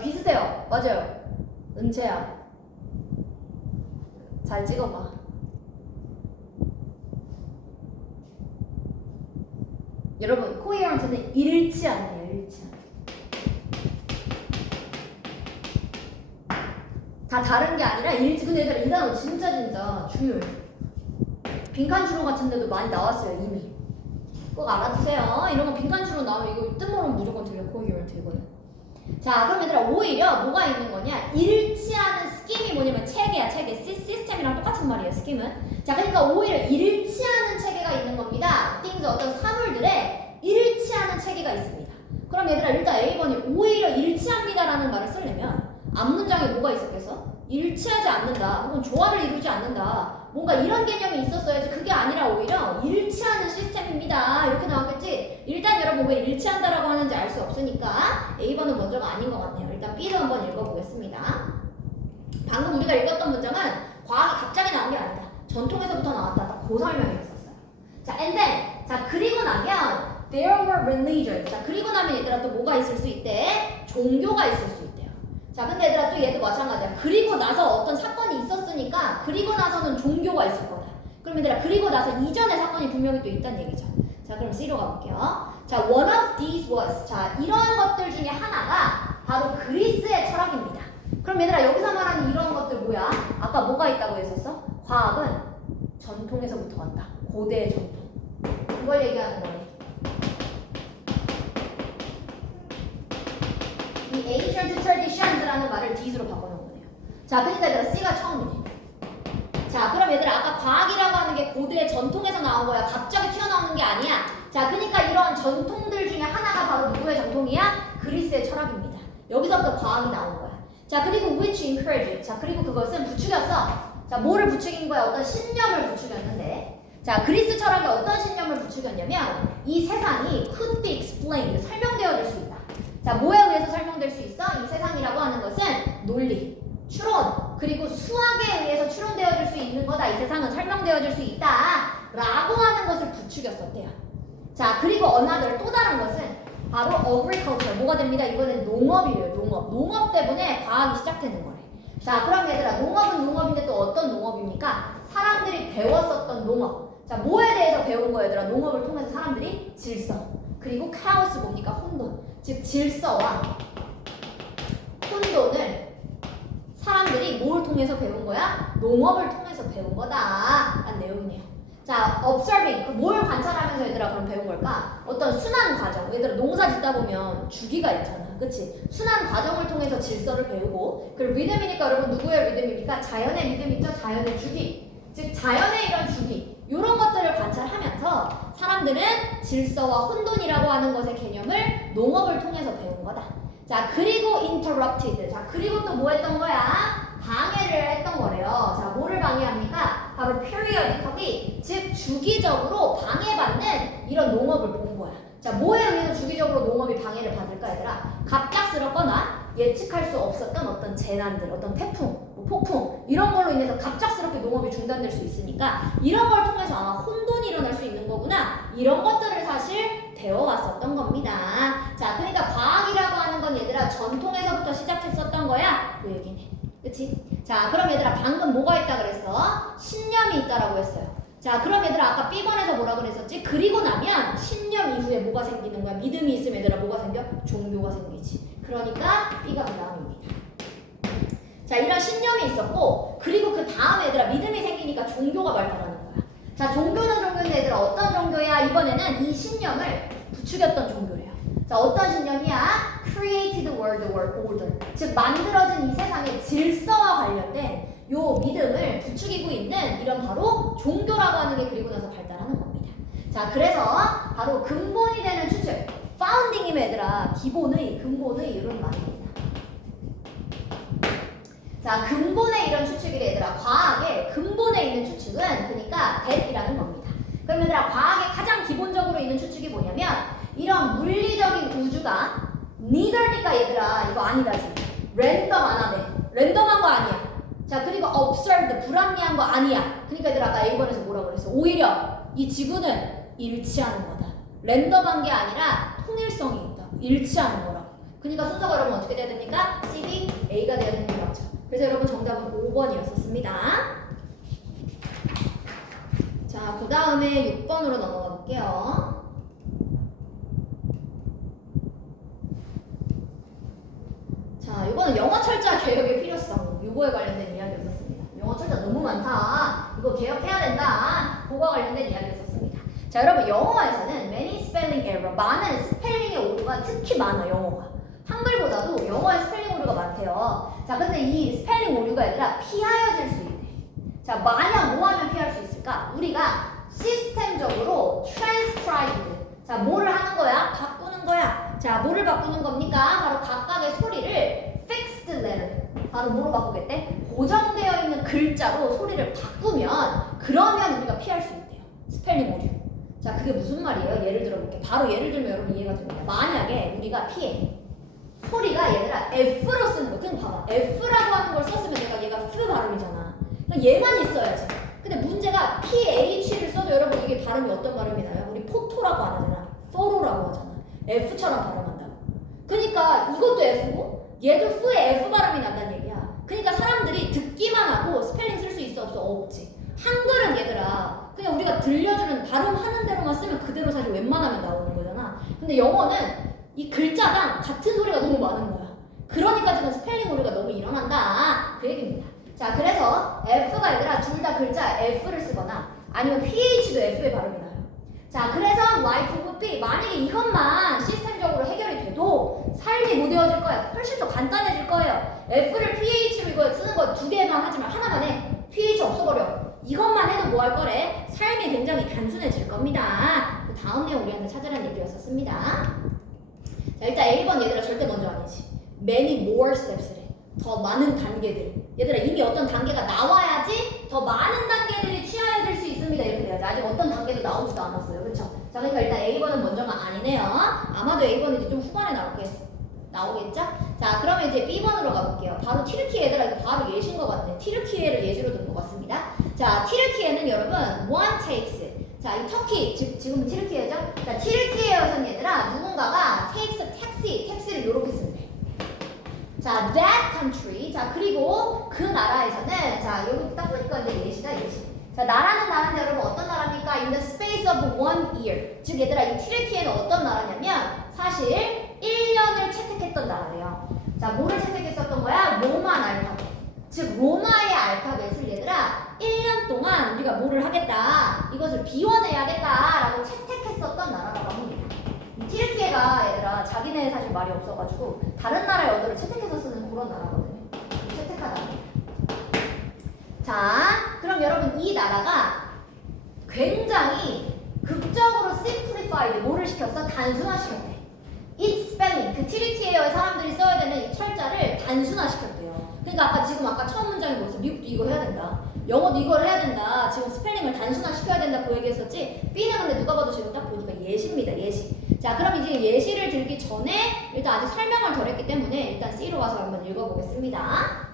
비슷해요. 맞아요. 은채야. 잘 찍어봐. 여러분, coherent는 일치하네요. 일치하네. 다 다른 게 아니라 일치. 근데 얘들아 이 단어 진짜 중요해요. 빈칸주로 같은 데도 많이 나왔어요. 이미. 꼭 알아두세요. 이런 거 빈칸주로 나오면 이거 뜻 모르면 무조건 틀려. coherent 이거는. 자, 그럼 얘들아 오히려 뭐가 있는 거냐? 일치하는 스킴이 뭐냐면 체계야. 체계. 시스템이랑 똑같은 말이에요. 스킴은. 자, 그러니까 오히려 일치하는 체계가 있는 겁니다. things 어떤 사물들의 일치하는 체계가 있습니다. 그럼 얘들아 일단 A번이 오히려 일치합니다라는 말을 쓰려면 앞문장에 뭐가 있었겠어? 일치하지 않는다. 혹은 조화를 이루지 않는다. 뭔가 이런 개념이 있었어야지. 그게 아니라 오히려 일치하는 시스템입니다. 이렇게 나왔겠지? 일단 여러분 왜 일치한다라고 하는지 알 수 없으니까 A번은 먼저가 아닌 것 같네요. 일단 B도 한번 읽어보겠습니다. 방금 우리가 읽었던 문장은 과학이 갑자기 나온 게 아니다. 전통에서부터 나왔다. 딱 그 설명이 있었어요. 자, and then 자 그리고 나면 there were religions. 자 그리고 나면 얘들아 또 뭐가 있을 수 있대? 종교가 있을 수 있대요. 자 근데 얘들아 또 얘도 마찬가지야. 그리고 나서 어떤 사건이 있었으니까 그리고 나서는 종교가 있을 거다. 그럼 얘들아 그리고 나서 이전의 사건이 분명히 또 있다는 얘기죠. 자 그럼 C로 가볼게요. 자 one of these was. 자 이러한 것들 중에 하나가 바로 그리스의 철학입니다. 그럼 얘들아 여기서 말하는 이런 것들 뭐야? 아까 뭐가 있다고 했었어? 과학은 전통에서부터 왔다. 고대의 전통. 이걸 얘기하는 거네. 이 ancient traditions라는 말을 this로 바꿔놓은 거네요. 자, 그러니까 얘들아 C가 처음이네. 자, 그럼 얘들아 아까 과학이라고 하는 게 고대의 전통에서 나온 거야. 갑자기 튀어나오는 게 아니야. 자, 그러니까 이런 전통들 중에 하나가 바로 누구의 전통이야? 그리스의 철학입니다. 여기서부터 과학이 나온 거야. 자, 그리고 which encouraged. 자, 그리고 그것은 부추겼어. 자, 뭐를 부추긴 거야? 어떤 신념을 부추겼는데. 자, 그리스 철학에 어떤 신념을 부추겼냐면 이 세상이 could be explained. 설명되어질 수 있다. 자, 뭐에 의해서 설명될 수 있어? 이 논리, 추론, 그리고 수학에 의해서 추론되어질 수 있는 거다. 이 세상은 설명되어질 수 있다. 라고 하는 것을 부추겼었대요. 자, 그리고 another 또 다른 것은 바로 agriculture. 뭐가 됩니다? 이거는 농업이래요. 농업 때문에 과학이 시작되는 거래. 자, 그럼 얘들아, 농업은 농업인데 또 어떤 농업입니까? 사람들이 배웠었던 농업. 자, 뭐에 대해서 배운 거예요, 얘들아? 농업을 통해서 사람들이 질서. 그리고 카오스 뭡니까? 혼돈. 즉, 질서와 혼돈을 사람들이 뭘 통해서 배운 거야? 농업을 통해서 배운 거다. 라는 내용이네요. 자, observing. 뭘 관찰하면서 얘들아 그럼 배운 걸까? 어떤 순환 과정. 얘들아 농사 짓다 보면 주기가 있잖아. 그치? 순환 과정을 통해서 질서를 배우고, 그리고 리듬이니까 여러분 누구의 리듬입니까? 자연의 리듬이죠. 자연의 주기. 즉 자연의 이런 주기. 이런 것들을 관찰하면서 사람들은 질서와 혼돈이라고 하는 것의 개념을 농업을 통해서 배운 거다. 자, 그리고 interrupted. 자, 그리고 또 뭐 했던 거야? 방해를 했던 거래요. 자, 뭐를 방해합니까? 바로 periodically, 즉 주기적으로 방해받는 이런 농업을 본 거야. 자, 뭐에 의해서 주기적으로 농업이 방해를 받을까, 얘들아? 갑작스럽거나 예측할 수 없었던 어떤 재난들, 어떤 태풍, 뭐 폭풍 이런 걸로 인해서 갑작스럽게 농업이 중단될 수 있으니까 이런 걸 통해서 아마 혼돈이 일어날 수 있는 거구나. 이런 것들을 사실 배워왔었던 겁니다. 자, 그러니까 과학이라고 하는 건 얘들아 전통에서부터 시작했었던 거야. 그 얘기네. 그치? 자, 그럼 얘들아 방금 뭐가 있다 그랬어? 신념이 있다라고 했어요. 자, 그럼 얘들아 아까 B번에서 뭐라 그랬었지? 그리고 나면 신념 이후에 뭐가 생기는 거야? 믿음이 있으면 얘들아 뭐가 생겨? 종교가 생기지. 그러니까 B가 그 다음입니다. 자, 이런 신념이 있었고, 그리고 그 다음 얘들아 믿음이 생기니까 종교가 발달하는 거야. 자, 종교는 종교인데 얘들아 어떤 종교야? 이번에는 이 신념을 부추겼던 종교래요. 자, 어떤 신념이야? Created world order. 즉 만들어진 이 세상의 질서와 관련된 요 믿음을 부추기고 있는 이런 바로 종교라고 하는 게 그리고 나서 발달하는 겁니다. 자, 그래서 바로 근본이 되는 추측, 파운딩이면 얘들아 기본의, 근본의 이런 말입니다. 자, 근본의 이런 추측이래 얘들아. 과학의 근본에 있는 추측은 그러니까 that이라는 겁니다. 그럼 얘들아 과학의 가장 기본적으로 있는 추측이 뭐냐면 이런 물리적인 우주가 neither니까 얘들아 이거 아니다 지금. 랜덤 안 하네. 랜덤한 거 아니야. 자, 그리고 absurd 불합리한 거 아니야. 그러니까 얘들아 아까 A번에서 뭐라고 그랬어? 오히려 이 지구는 일치하는 거다. 랜덤한 게 아니라 통일성이 있다. 일치하는 거라고. 그러니까 순서가 여러분 어떻게 돼야 됩니까? C, D, A가 돼야 되는 게 맞죠. 그래서 여러분 정답은 5번이었었습니다. 자, 그 다음에 6번으로 넘어가 볼게요. 자, 이거는 영어 철자 개혁의 필요성, 요거에 관련된 이야기였었습니다. 영어 철자 너무 많다. 이거 개혁해야 된다. 그거와 관련된 이야기였었습니다. 자, 여러분 영어에서는 many spelling error, 많은 스펠링의 오류가 특히 많아, 영어가. 한글보다도 영어에 스펠링 오류가 많대요. 자, 근데 이 스펠링 오류가 얘들아 피하여질 수 있대. 자, 만약 뭐 하면 피할 수 있을까? 우리가 시스템적으로 transcribe. 자, 뭐를 하는 거야? 바꾸는 거야. 자, 뭐를 바꾸는 겁니까? 바로 각각의 소리를 fixed letter. 바로 뭐로 바꾸겠대? 고정되어 있는 글자로 소리를 바꾸면 그러면 우리가 피할 수 있대요. 스펠링 오류. 자, 그게 무슨 말이에요? 예를 들어볼게. 바로 예를 들면 여러분 이해가 됩니다. 만약에 우리가 피해. 소리가 얘들아 F로 쓰는 거. 그냥 봐봐. F라고 하는 걸 썼으면 얘가 F 발음이잖아. 그러니까 얘만 있어야지. 근데 문제가 PH를 써도 여러분 이게 발음이 어떤 발음이 나요? 우리 포토라고 안 하잖아. 포로라고 하잖아. F처럼 발음한다고. 그러니까 이것도 F고 얘도 F에 F 발음이 난다는 얘기야. 그러니까 사람들이 듣기만 하고 스펠링 쓸 수 있어 없어? 없지. 한글은 얘들아 그냥 우리가 들려주는 발음하는 대로만 쓰면 그대로 사실 웬만하면 나오는 거잖아. 근데 영어는 이 글자랑 같은 소리가 너무 많은 거야. 그러니까 지금 스펠링 오류가 너무 일어난다. 그 얘기입니다. 자, 그래서 F가 얘들아 둘 다 글자 F를 쓰거나 아니면 PH도 F의 발음이 나요. 자, 그래서 life would be 만약에 이것만 시스템적으로 해결이 돼도 삶이 무뎌질 거야. 훨씬 더 간단해질 거예요. F를 PH로 이거 쓰는 거 두 개만 하지만 하나만 해. PH 없어버려. 이것만 해도 뭐 할 거래? 삶이 굉장히 단순해질 겁니다. 그 다음 내용 우리한테 찾으라는 얘기였었습니다. 자, 일단 A번 얘들아 절대 먼저 아니지. Many more steps래. 더 많은 단계들. 얘들아 이미 어떤 단계가 나와야지 더 많은 단계들이 취하여질 수 있습니다. 이렇게 돼야지. 아직 어떤 단계도 나오지도 않았어요. 그쵸? 자, 그러니까 일단 A번은 먼저가 아니네요. 아마도 A번은 이제 좀 후반에 나올 게 나오겠죠? 자, 그러면 이제 B번으로 가볼게요. 바로 튀르키예 얘들아 이거 바로 예시인 것 같네. 튀르키예를 예시로 든 것 같습니다. 자, 튀르키예는 여러분 one takes. 자, 이 터키 지금은 튀르키예죠? 자, 튀르키예에서는 얘들아 누군가가 takes a taxi, 택시를 요렇게 쓰면 돼. 자, that country. 자, 그리고 그 나라에서는 자, 여기 딱 보니까 이제 예시다 예시. 자, 나라는 나라인데 여러분 어떤 나라입니까? In the space of 1 year. 즉 얘들아 이 튀르키예는 어떤 나라냐면 사실 1년을 채택했던 나라예요. 자, 뭐를 채택했었던 거야? 로만 알파벳. 즉 로마의 알파벳을 얘들아 1년 동안 우리가 뭐를 하겠다. 이것을 비워내야겠다라고 채택했었던 나라라고 합니다. 이 튀르키예가 얘들아 자기네 사실 말이 없어가지고 다른 나라의 언어를 채택해서 쓰는 그런 나라거든요. 채택하다. 자, 그럼 여러분 이 나라가 굉장히 극적으로 simplified 뭐를 시켰어? 단순화시켰대. 이 스펠링, 그 튀르키예어의 사람들이 써야 되는 이 철자를 단순화시켰대요. 그러니까 아까 처음 문장이 뭐였어? 미국도 이거 해야 된다. 영어도 이걸 해야 된다. 지금 스펠링을 단순화시켜야 된다 그 얘기했었지. B는 근데 누가 봐도 지금 딱 보니까 예시입니다. 예시. 자, 그럼 이제 예시를 들기 전에 일단 아직 설명을 덜 했기 때문에 일단 C로 가서 한번 읽어보겠습니다.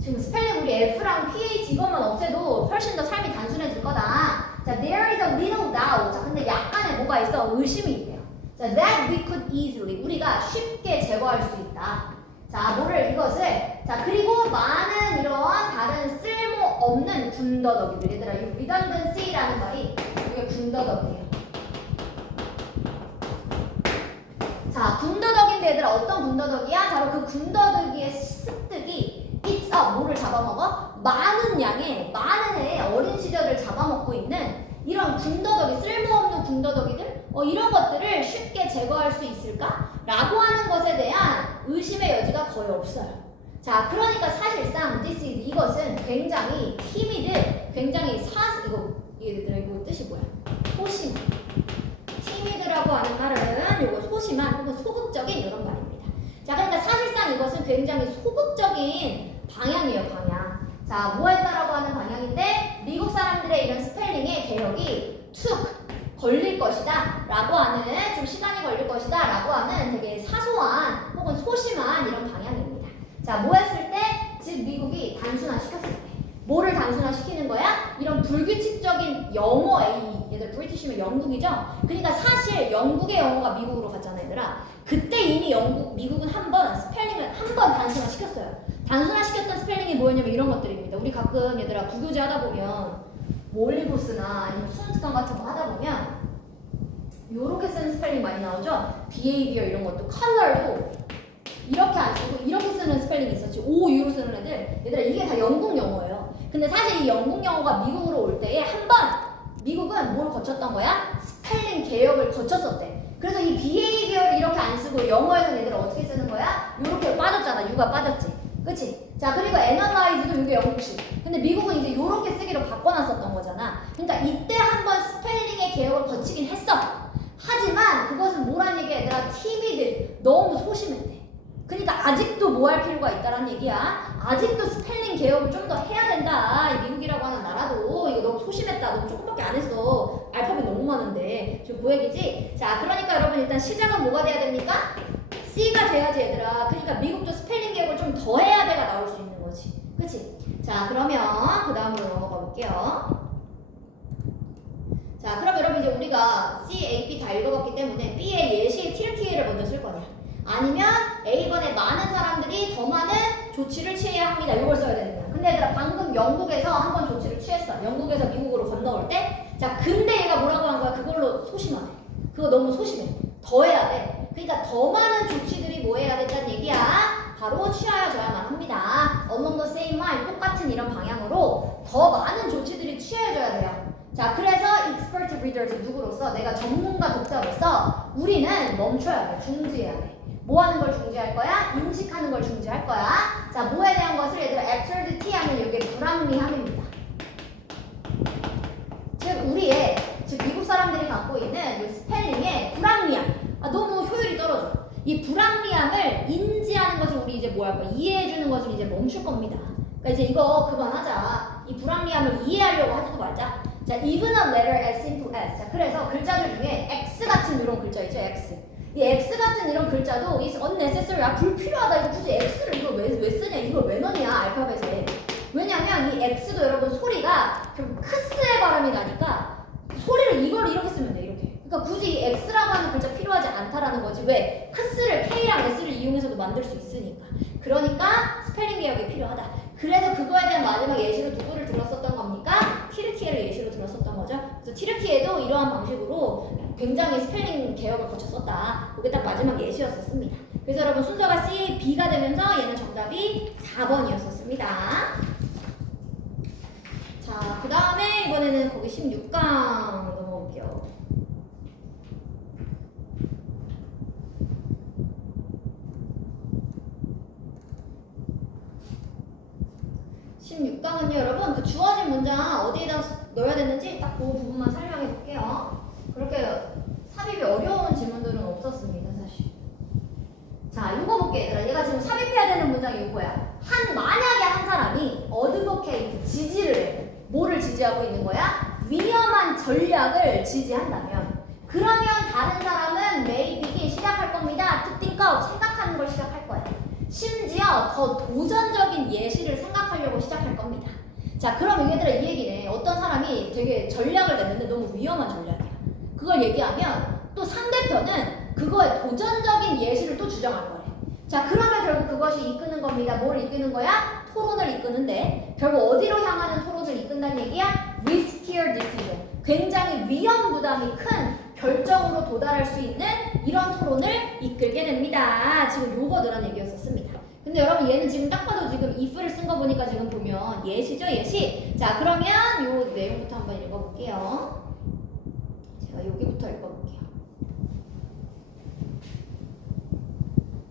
지금 스펠링 우리 F랑 PH 이것만 없애도 훨씬 더 삶이 단순해질 거다. 자, there is a little doubt. 자, 근데 약간의 뭐가 있어? 의심이 있대요. 자, that we could easily. 우리가 쉽게 제거할 수 있다. 자, 이것을. 자, 그리고 많은 이런 다른 쓸모없는 군더더기들. 얘들아, 이 redundancy라는 말이 이게 군더더기예요. 자, 군더더기인데 얘들아 어떤 군더더기야? 바로 그 군더더기의 습득이 it's up, 뭐를 잡아먹어? 많은 해의 어린 시절을 잡아먹고 있는 이런 군더더기, 쓸모없는 군더더기들? 이런 것들을 쉽게 제거할 수 있을까? 라고 하는 것에 대한 의심의 여지가 거의 없어요. 자, 그러니까 사실상 이것은 굉장히 timid, 굉장히 이거 뜻이 뭐야? 소심. timid라고 하는 말은 이거 소심한 혹은 소극적인 이런 말입니다. 자, 그러니까 사실상 이것은 굉장히 소극적인 방향이에요, 방향. 자, 뭐 했다라고 하는 방향인데 미국 사람들의 이런 스펠링의 개혁이 걸릴 것이다 라고 하는, 좀 시간이 걸릴 것이다 라고 하는 되게 사소한 혹은 소심한 이런 방향입니다. 자, 뭐 했을 때? 즉 미국이 단순화시켰을 때. 뭐를 단순화시키는 거야? 이런 불규칙적인 얘들 브리티시면 영국이죠? 그러니까 사실 영국의 영어가 미국으로 갔잖아 얘들아. 그때 이미 미국은 스펠링을 한 번 단순화시켰어요. 단순화시켰던 스펠링이 뭐였냐면 이런 것들입니다. 우리 가끔 얘들아 부교재 하다 보면 올리브스나 아니면 수능특강 같은 거 하다 보면 요렇게 쓰는 스펠링 많이 나오죠? behavior 이런 것도, color도 이렇게 안 쓰고 이렇게 쓰는 스펠링이 있었지. OU로 쓰는 애들. 얘들아 이게 다 영국 영어예요. 근데 사실 이 영국 영어가 미국으로 올 때에 미국은 뭘 거쳤던 거야? 스펠링 개혁을 거쳤었대. 그래서 이 behavior를 이렇게 안 쓰고 영어에서는 얘들아 어떻게 쓰는 거야? 요렇게 빠졌잖아. U가 빠졌지. 그치? 자, 그리고 analyze도 이게 영국식. 근데 미국은 이제 요렇게 쓰기로 바꿔놨었던 거잖아. 그러니까 이때 한번 스펠링의 개혁을 거치긴 했어. 하지만 그것은 뭐란 얘기야 얘들아? timid, 너무 소심했대. 그러니까 아직도 뭐 할 필요가 있다라는 얘기야. 아직도 스펠링 개혁을 좀 더 해야 된다. 이 미국이라고 하는 나라도 이거 너무 소심했다. 너무 조금밖에 안 했어. 알파벳 너무 많은데. 지금 그 얘기지? 자, 그러니까 여러분 일단 시작은 뭐가 돼야 됩니까? C가 돼야지 얘들아. 그러니까 미국도 스펠링 개혁을 좀 더 해야 돼가 나올 수 있는 거지. 그치? 자, 그러면 그 다음으로 넘어가 볼게요. 자, 그럼 여러분 이제 우리가 C, A, B 다 읽어봤기 때문에 B의 예시 튀르키예를 먼저 쓸 거냐? 아니면 A번에 많은 사람들이 더 많은 조치를 취해야 합니다. 이걸 써야 되는 거야. 근데 얘들아 방금 영국에서 한번 조치를 취했어. 영국에서 미국으로 건너올 때. 자, 근데 얘가 뭐라고 한 거야? 그걸로 소심하네. 그거 너무 소심해. 더 해야 돼. 그러니까 더 많은 조치들이 뭐 해야 된다는 얘기야? 바로 취하여져야만 합니다. Along the same line, 똑같은 이런 방향으로 더 많은 조치들이 취해져야 돼요. 자, 그래서 expert readers 누구로서? 내가 전문가 독자로서 우리는 멈춰야 돼. 중지해야 돼. 뭐 하는 걸 중지할 거야? 인식하는 걸 중지할 거야. 자, 뭐에 대한 것을 얘들아 absurdity 하면 이게 불합리함입니다. 즉 미국 사람들이 갖고 있는 이 스펠링의 불합리함. 너무 효율이 떨어져. 이 불합리함을 인지하는 것을 우리 이제 뭐 할 거야? 이해해주는 것을 이제 멈출 겁니다. 그러니까 이제 이거 그만하자. 이 불합리함을 이해하려고 하지도 말자. 자, even a letter as simple as. 자, 그래서 글자들 중에 X 같은 이런 글자 있죠? X. 이 X 같은 이런 글자도 is unnecessary. 아, 불필요하다. 이거 굳이 X를 이거 왜 쓰냐? 이걸 왜 넣냐? 알파벳에. 왜냐면 이 X도 여러분 소리가 좀 크스의 발음이 나니까 소리를 이걸 이렇게 쓰면 돼. 이렇게. 그러니까 굳이 이 X라고 하는 글자 필요하지 않다라는 거지. 왜? 크스를 K랑 S를 이용해서도 만들 수 있으니까. 그러니까 스펠링 개혁이 필요하다. 그래서 그거에 대한 마지막 예시로 누구를 들었었던 겁니까? 티르키예를 예시로 들었었던 거죠. 그래서 티르키예도 이러한 방식으로 굉장히 스펠링 개혁을 거쳤었다. 그게 딱 마지막 예시였었습니다. 그래서 여러분 순서가 C, B가 되면서 얘는 정답이 4번이었었습니다. 자, 그 다음에 이번에는 거기 16강 넘어올게요. 16강은요, 여러분, 그 주어진 문장 어디에다 넣어야 되는지 딱 그 부분만 설명해 볼게요. 그렇게 삽입이 어려운 질문들은 없었습니다, 사실. 자, 이거 볼게, 얘들아. 얘가 지금 삽입해야 되는 문장이 이거야. 만약에 한 사람이 어드보케이트, 지지를 해. 뭐를 지지하고 있는 거야? 위험한 전략을 지지한다면, 그러면 다른 사람은 may begin 시작할 겁니다. to think of, 생각하는 걸 시작할 거예요. 심지어 더 도전적인 예시를 생각하려고 시작할 겁니다. 자, 그럼 얘들아 이 얘기네. 어떤 사람이 되게 전략을 냈는데 너무 위험한 전략이야. 그걸 얘기하면 또 상대편은 그거에 도전적인 예시를 또 주장할 거래. 자, 그러면 결국 그것이 이끄는 겁니다. 뭘 이끄는 거야? 토론을 이끄는데 결국 어디로 향하는 토론을 이끈다는 얘기야? riskier decision. 굉장히 위험 부담이 큰 결정으로 도달할 수 있는 이런 토론을 이끌게 됩니다. 지금 요거 넣으란 얘기였었습니다. 근데 여러분 얘는 지금 딱 봐도 지금 if를 쓴 거 보니까 지금 보면 예시죠, 예시. 자, 그러면 요 내용부터 한번 읽어볼게요. 제가 여기부터 읽어볼게요.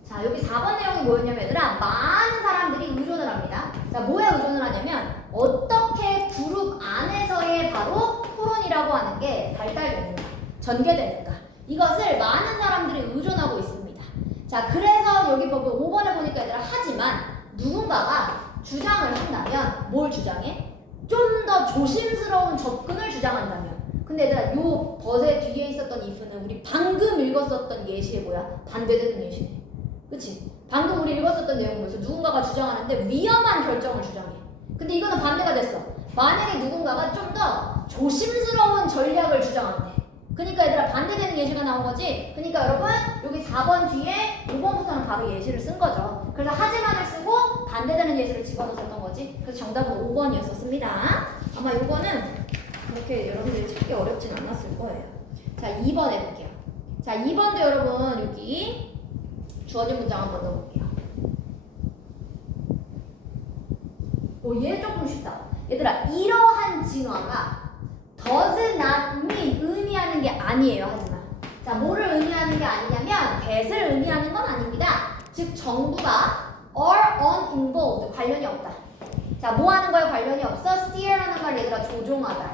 자, 여기 4번 내용이 뭐였냐면 얘들아, 많은 사람들이 의존을 합니다. 자, 뭐에 의존을 하냐면 어떻게 그룹 안에서의 바로 토론이라고 하는 게 발달되는가, 전개되는가, 이것을 많은 사람들이 의존하고 있습니다. 자, 그래서 여기 보면 5번에 보니까 얘들아, 하지만 누군가가 주장을 한다면 뭘 주장해? 좀 더 조심스러운 접근을 주장한다면. 근데 얘들아, 요 버세 뒤에 있었던 if는 우리 방금 읽었었던 예시에 뭐야? 반대되는 예시네. 그치? 방금 우리 읽었었던 내용에서 누군가가 주장하는데 위험한 결정을 주장해. 근데 이거는 반대가 됐어. 만약에 누군가가 좀 더 조심스러운 전략을 주장한대. 그러니까 얘들아 반대되는 예시가 나온 거지. 그러니까 여러분 여기 4번 뒤에 5번부터는 바로 예시를 쓴 거죠. 그래서 하지만을 쓰고 반대되는 예시를 집어넣었던 거지. 그래서 정답은 5번이었었습니다. 아마 이거는 그렇게 여러분들이 찾기 어렵진 않았을 거예요. 자, 2번 해볼게요. 자, 2번도 여러분 여기 주어진 문장 한번 넣어볼게요. 얘 조금 쉽다. 얘들아, 이러한 진화가 does not mean 의미하는 게 아니에요. 하지만 자, 뭐를 의미하는 게 아니냐면 that을 의미하는 건 아닙니다. 즉 정부가 are uninvolved, 관련이 없다. 자, 뭐 하는 거에 관련이 없어? steer하는 말 얘들아 조종하다.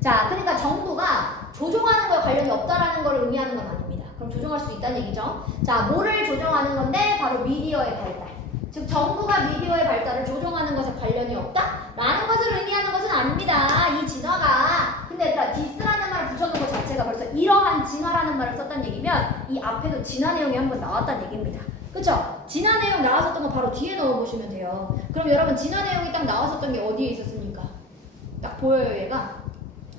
자, 그러니까 정부가 조종하는 거에 관련이 없다라는 걸 의미하는 건 아닙니다. 그럼 조종할 수 있다는 얘기죠. 자, 뭐를 조종하는 건데? 바로 미디어의 발달. 즉 정부가 미디어의 발달을 조종하는 것에 관련이 없다? 라는 것을 의미하는 것은 아닙니다. 이 진화가. 근데 얘들아, 디스라는 말을 붙여놓은 것 자체가 벌써 이러한 진화라는 말을 썼다는 얘기면 이 앞에도 진화 내용이 한번 나왔다는 얘기입니다. 그쵸? 진화 내용 나왔었던 거 바로 뒤에 넣어보시면 돼요. 그럼 여러분 진화 내용이 딱 나왔었던 게 어디에 있었습니까? 딱 보여요, 얘가?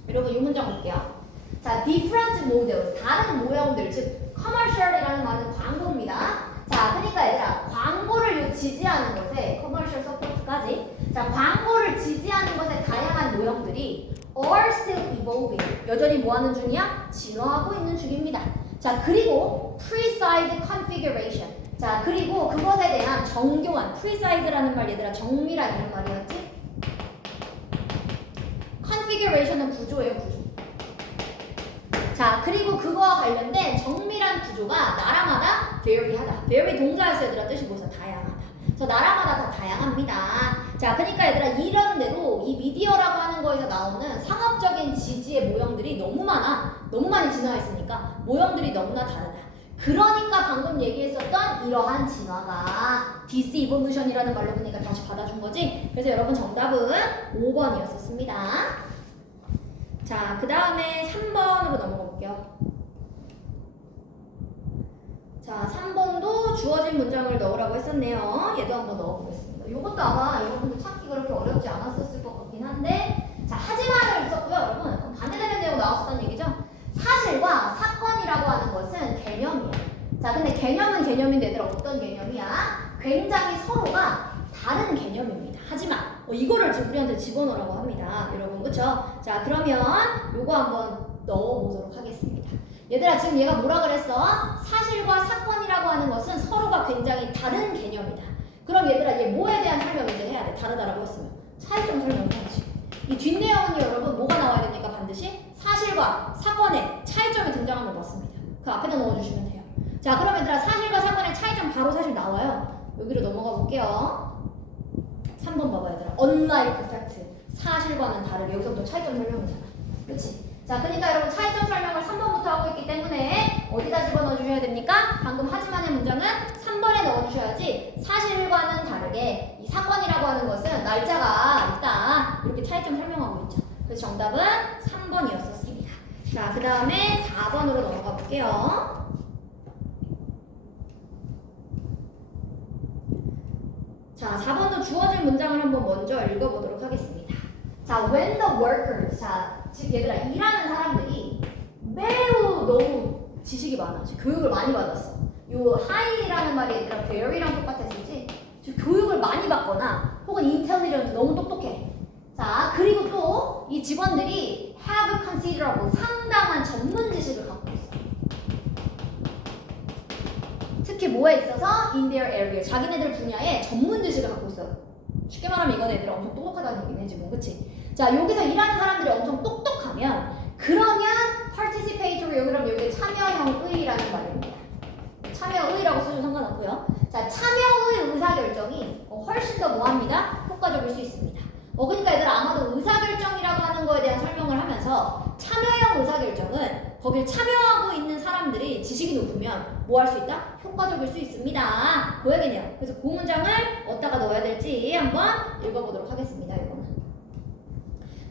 여러분 이 문장 볼게요. 자, different models, 다른 모형들, 즉 commercial이라는 말은 광고입니다. 자, 그러니까 얘들아, 광고를 지지하는 것에 commercial support까지, 자, 광고를 지지하는 것에 다양한 모형들이 are still evolving, 여전히 뭐하는 중이야? 진화하고 있는 중입니다. 자, 그리고 precise configuration, 자, 그리고 그것에 대한 정교한, precise라는 말 얘들아 정밀한 이런 말이었지? configuration은 구조예요, 구조. 자, 그리고 그거와 관련된 정밀한 구조가 나라마다 vary하다. vary 동사에서 얘들아 뜻이 뭐죠? 다양하다. 그래서 나라마다 다 다양합니다. 자, 그러니까 얘들아 이런 대로 이 미디어라고 하는 거에서 나오는 상업적인 지지의 모형들이 너무 많아. 너무 많이 진화했으니까 모형들이 너무나 다르다. 그러니까 방금 얘기했었던 이러한 진화가 disevolution이라는 말로 보니까 다시 받아준 거지. 그래서 여러분 정답은 5번이었었습니다. 자, 그 다음에 3번으로 넘어가 볼게요. 자, 3번도 주어진 문장을 넣으라고 했었네요. 얘도 한번 넣어보겠습니다. 이것도 아마 여러분들 찾기 그렇게 어렵지 않았었을 것 같긴 한데, 자, 하지만을 있었고요, 여러분. 그럼 반대되는 내용 나왔었다는 얘기죠? 사실과 사건이라고 하는 것은 개념이에요. 자, 근데 개념은 개념인데 얘들아 어떤 개념이야? 굉장히 서로가 다른 개념입니다. 하지만 이거를 지금 우리한테 집어넣으라고 합니다. 여러분, 그쵸? 자, 그러면 요거 한번 넣어보도록 하겠습니다. 얘들아, 지금 얘가 뭐라 그랬어? 사실과 사건이라고 하는 것은 서로가 굉장히 다른 개념이다. 그럼 얘들아, 얘 뭐에 대한 설명을 이제 해야 돼? 다르다라고 했으면 차이점 설명해야지. 이 뒷내용은요, 여러분, 뭐가 나와야 됩니까? 반드시 사실과 사건의 차이점이 등장하는 것 같습니다. 그 앞에다 넣어주시면 돼요. 자, 그럼 얘들아, 사실과 사건의 차이점 바로 사실 나와요. 여기로 넘어가 볼게요. 3번 봐봐, 얘들아. Unlike fact. 사실과는 다르게. 여기서부터 차이점 설명이잖아. 그렇지? 자, 그러니까 여러분 차이점 설명을 3번부터 하고 있기 때문에 어디다 집어넣어 주셔야 됩니까? 방금 하지만의 문장은 3번에 넣어주셔야지. 사실과는 다르게 이 사건이라고 하는 것은 날짜가 있다. 이렇게 차이점 설명하고 있죠. 그래서 정답은 3번이었었습니다. 자, 그 다음에 4번으로 넘어가 볼게요. 자, 4번도 주어진 문장을 한번 먼저 읽어보도록 하겠습니다. 자, when the workers, 자, 즉 얘들아, 일하는 사람들이 매우 너무 지식이 많아. 교육을 많이 받았어. 요 high라는 말이 얘들아 very랑 똑같았었지. 교육을 많이 받거나 혹은 intelligent, 너무 똑똑해. 자, 그리고 또 이 직원들이 have considerable, 상당한 전문 지식을 갖고 있어. 특히 뭐에 있어서 in their area, 자기네들 분야에 전문 지식을 갖고 있어요. 쉽게 말하면 이건 애들 엄청 똑똑하다는 얘기네 지금, 그치? 자, 여기서 일하는 사람들이 엄청 똑똑하면 그러면 participatory, 그럼 여기 참여형의라는 말입니다. 참여의라고 써도 상관없고요. 자, 참여의 의사결정이 훨씬 더 뭐합니다? 효과적일 수 있습니다. 그러니까 얘들 아마도 의사결정이라고 하는 거에 대한 설명을 하면서 참여형 의사결정은 거길 참여하고 있는 사람들이 지식이 높으면 뭐 할 수 있다? 효과적일 수 있습니다. 그 얘기네요. 그래서 그 문장을 어디다가 넣어야 될지 한번 읽어보도록 하겠습니다. 이거는.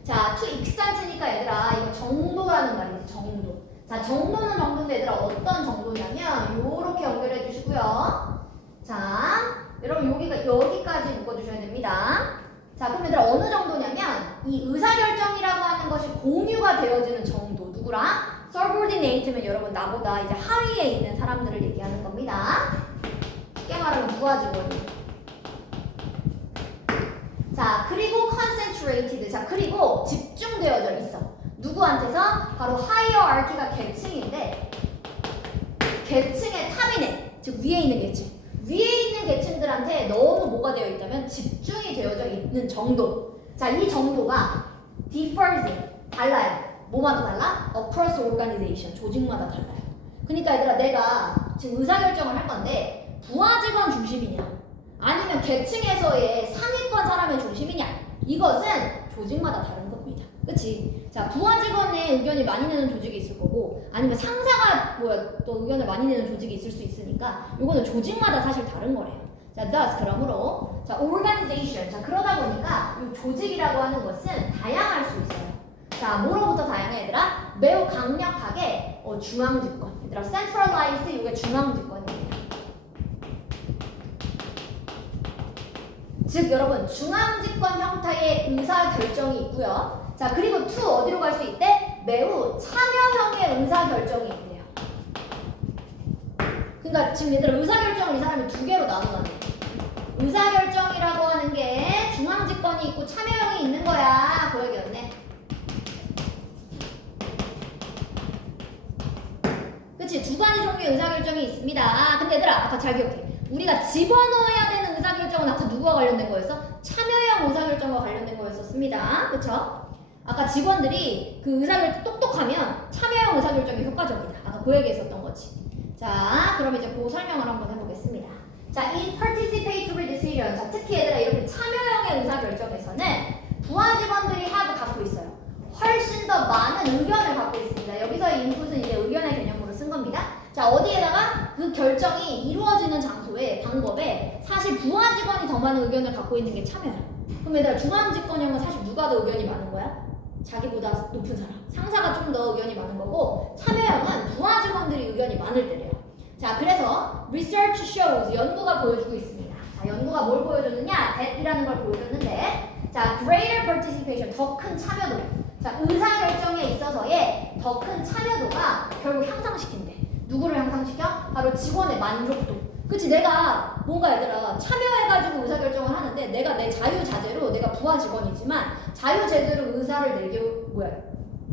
자, to extent니까 얘들아, 이거 정도라는 말이지, 정도. 자, 정도는 정도인데 얘들아 어떤 정도냐면 요렇게 연결해 주시고요. 자, 여러분 여기까지 묶어주셔야 됩니다. 자, 그럼 얘들아 어느 정도냐면 이 의사결정이라고 하는 것이 공유가 되어지는 정도. 누구랑? subordinate면 여러분 나보다 이제 하위에 있는 사람들을 얘기하는 겁니다. 쉽게 말하면 부하 직원이. 자, 그리고 concentrated. 자, 그리고 집중되어져 있어. 누구한테서? 바로 hierarchy가 계층인데 계층의 탑이네. 즉 위에 있는 계층. 위에 있는 계층들한테 너무 뭐가 되어 있다면 집중이 되어져 있는 정도. 자, 이 정도가 differs, 달라요. 뭐마다 달라? across organization, 조직마다 달라요. 그러니까 얘들아, 내가 지금 의사결정을 할 건데 부하 직원 중심이냐 아니면 계층에서의 상위권 사람의 중심이냐, 이것은 조직마다 다른 겁니다. 그치? 자, 부하 직원의 의견이 많이 내는 조직이 있을 거고 아니면 상사가 또 의견을 많이 내는 조직이 있을 수 있으니까 이거는 조직마다 사실 다른 거래요. 자, thus 그러므로 자, organization. 자, 그러다 보니까 이 조직이라고 하는 것은 다양할 수 있어요. 자, 뭐로부터 다양해 얘들아? 매우 강력하게 중앙집권. 얘들아, centralized, 이게 중앙집권입니다. 즉 여러분 중앙집권 형태의 의사결정이 있고요. 자, 그리고 to 어디로 갈 수 있대? 매우 참여형의 의사결정이 있대요. 그러니까 지금 얘들아 의사결정을 이 사람이 두 개로 나눠놨네. 의사결정이라고 하는 게 중앙집권이 있고 참여형이 있는 거야. 그 얘기였네. 그치? 두 가지 종류의 의사결정이 있습니다. 근데 얘들아 아까 잘 기억해. 우리가 집어넣어야 되는 의사결정은 아까 누구와 관련된 거였어? 참여형 의사결정과 관련된 거였었습니다. 그쵸? 아까 직원들이 그 의사결정 똑똑하면 참여형 의사결정이 효과적이다. 아까 그 얘기 했었던 거지. 자, 그럼 이제 그 설명을 한번 해보겠습니다. 자, 이 participatory decision. 자, 특히 얘들아 이렇게 참여형의 의사결정에서는 부하 직원들이 have 갖고 있어요. 훨씬 더 많은 의견을 갖고 있습니다. 여기서의 인풋은 이제 의견의 개념으로 쓴 겁니다. 자, 어디에다가 그 결정이 이루어지는 장소에, 방법에 사실 부하 직원이 더 많은 의견을 갖고 있는 게 참여야. 그럼 얘들아 중앙집권형은 사실 누가 더 의견이 많은 거야? 자기보다 높은 사람. 상사가 좀 더 의견이 많은 거고 참여형은 부하 직원들이 의견이 많을 때래요. 자, 그래서 research shows 연구가 보여주고 있습니다. 자, 연구가 뭘 보여줬느냐? that이라는 걸 보여줬는데, 자, greater participation 더 큰 참여도. 자, 의사 결정에 있어서의 더 큰 참여도가 결국 향상시킨대. 누구를 향상시켜? 바로 직원의 만족도. 그치, 내가 뭔가 얘들아 참여해가지고 의사결정을 하는데 내가 내 자유자재로 내가 부하 직원이지만 자유제대로 의사를 내게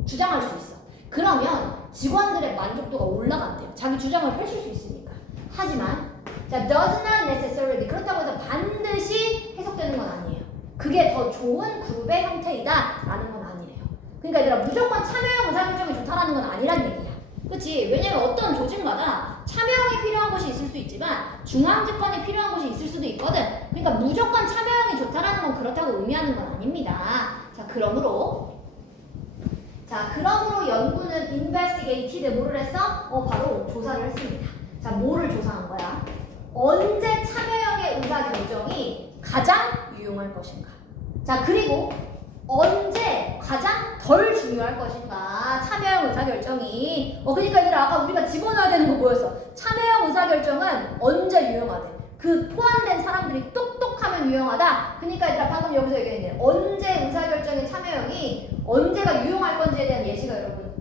주장할 수 있어. 그러면 직원들의 만족도가 올라간대요. 자기 주장을 펼칠 수 있으니까. 하지만 자, does not necessarily 그렇다고 해서 반드시 해석되는 건 아니에요. 그게 더 좋은 그룹의 형태이다 라는 건 아니에요. 그러니까 얘들아 무조건 참여형 의사결정이 좋다라는 건 아니란 얘기야. 그치? 왜냐면 어떤 조직마다 참여형이 필요한 곳이 있을 수 있지만 중앙집권이 필요한 곳이 있을 수도 있거든. 그러니까 무조건 참여형이 좋다라는 건 그렇다고 의미하는 건 아닙니다. 자, 그러므로 연구는 investigated 뭐를 했어? 바로 조사를 했습니다. 자, 뭐를 조사한 거야? 언제 참여형의 의사결정이 가장 유용할 것인가? 자, 그리고 언제 가장 덜 중요할 것인가? 참여형 의사결정이. 그러니까 얘들아 아까 우리가 집어넣어야 되는 거 뭐였어? 참여형 의사결정은 언제 유용하대? 그 포함된 사람들이 똑똑하면 유용하다. 그러니까 얘들아 방금 여기서 얘기했네. 언제 의사결정의 참여형이 언제가 유용할 건지에 대한 예시가 여러분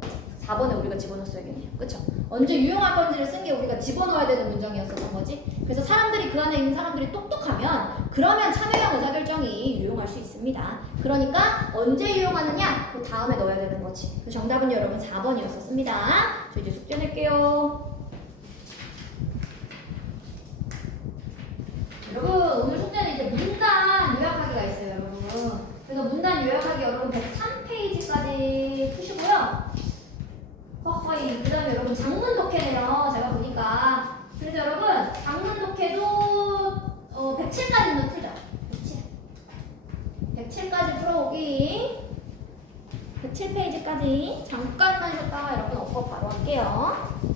4번에 우리가 집어넣었어야겠네요. 그쵸? 언제 유용할 건지를 쓴 게 우리가 집어넣어야 되는 문장이었었던 거지. 그래서 사람들이 그 안에 있는 사람들이 똑똑하면 그러면 참여형 의사결정이 유용할 수 있습니다. 그러니까 언제 유용하느냐? 그 다음에 넣어야 되는 거지. 그 정답은 여러분 4번이었었습니다. 저 이제 숙제 낼게요. 여러분 오늘 숙제는 이제 문단 요약하기가 있어요. 여러분. 그래서 문단 요약하기 여러분 103페이지까지 푸시고요. 허허이. 그 다음에 여러분 장문 독해네요. 제가 보니까. 그래서 여러분 장문 독해도 107까지는 풀자. 107까지 풀어오기. 107페이지까지 잠깐만 쉬었다가 여러분 업법 바로 할게요.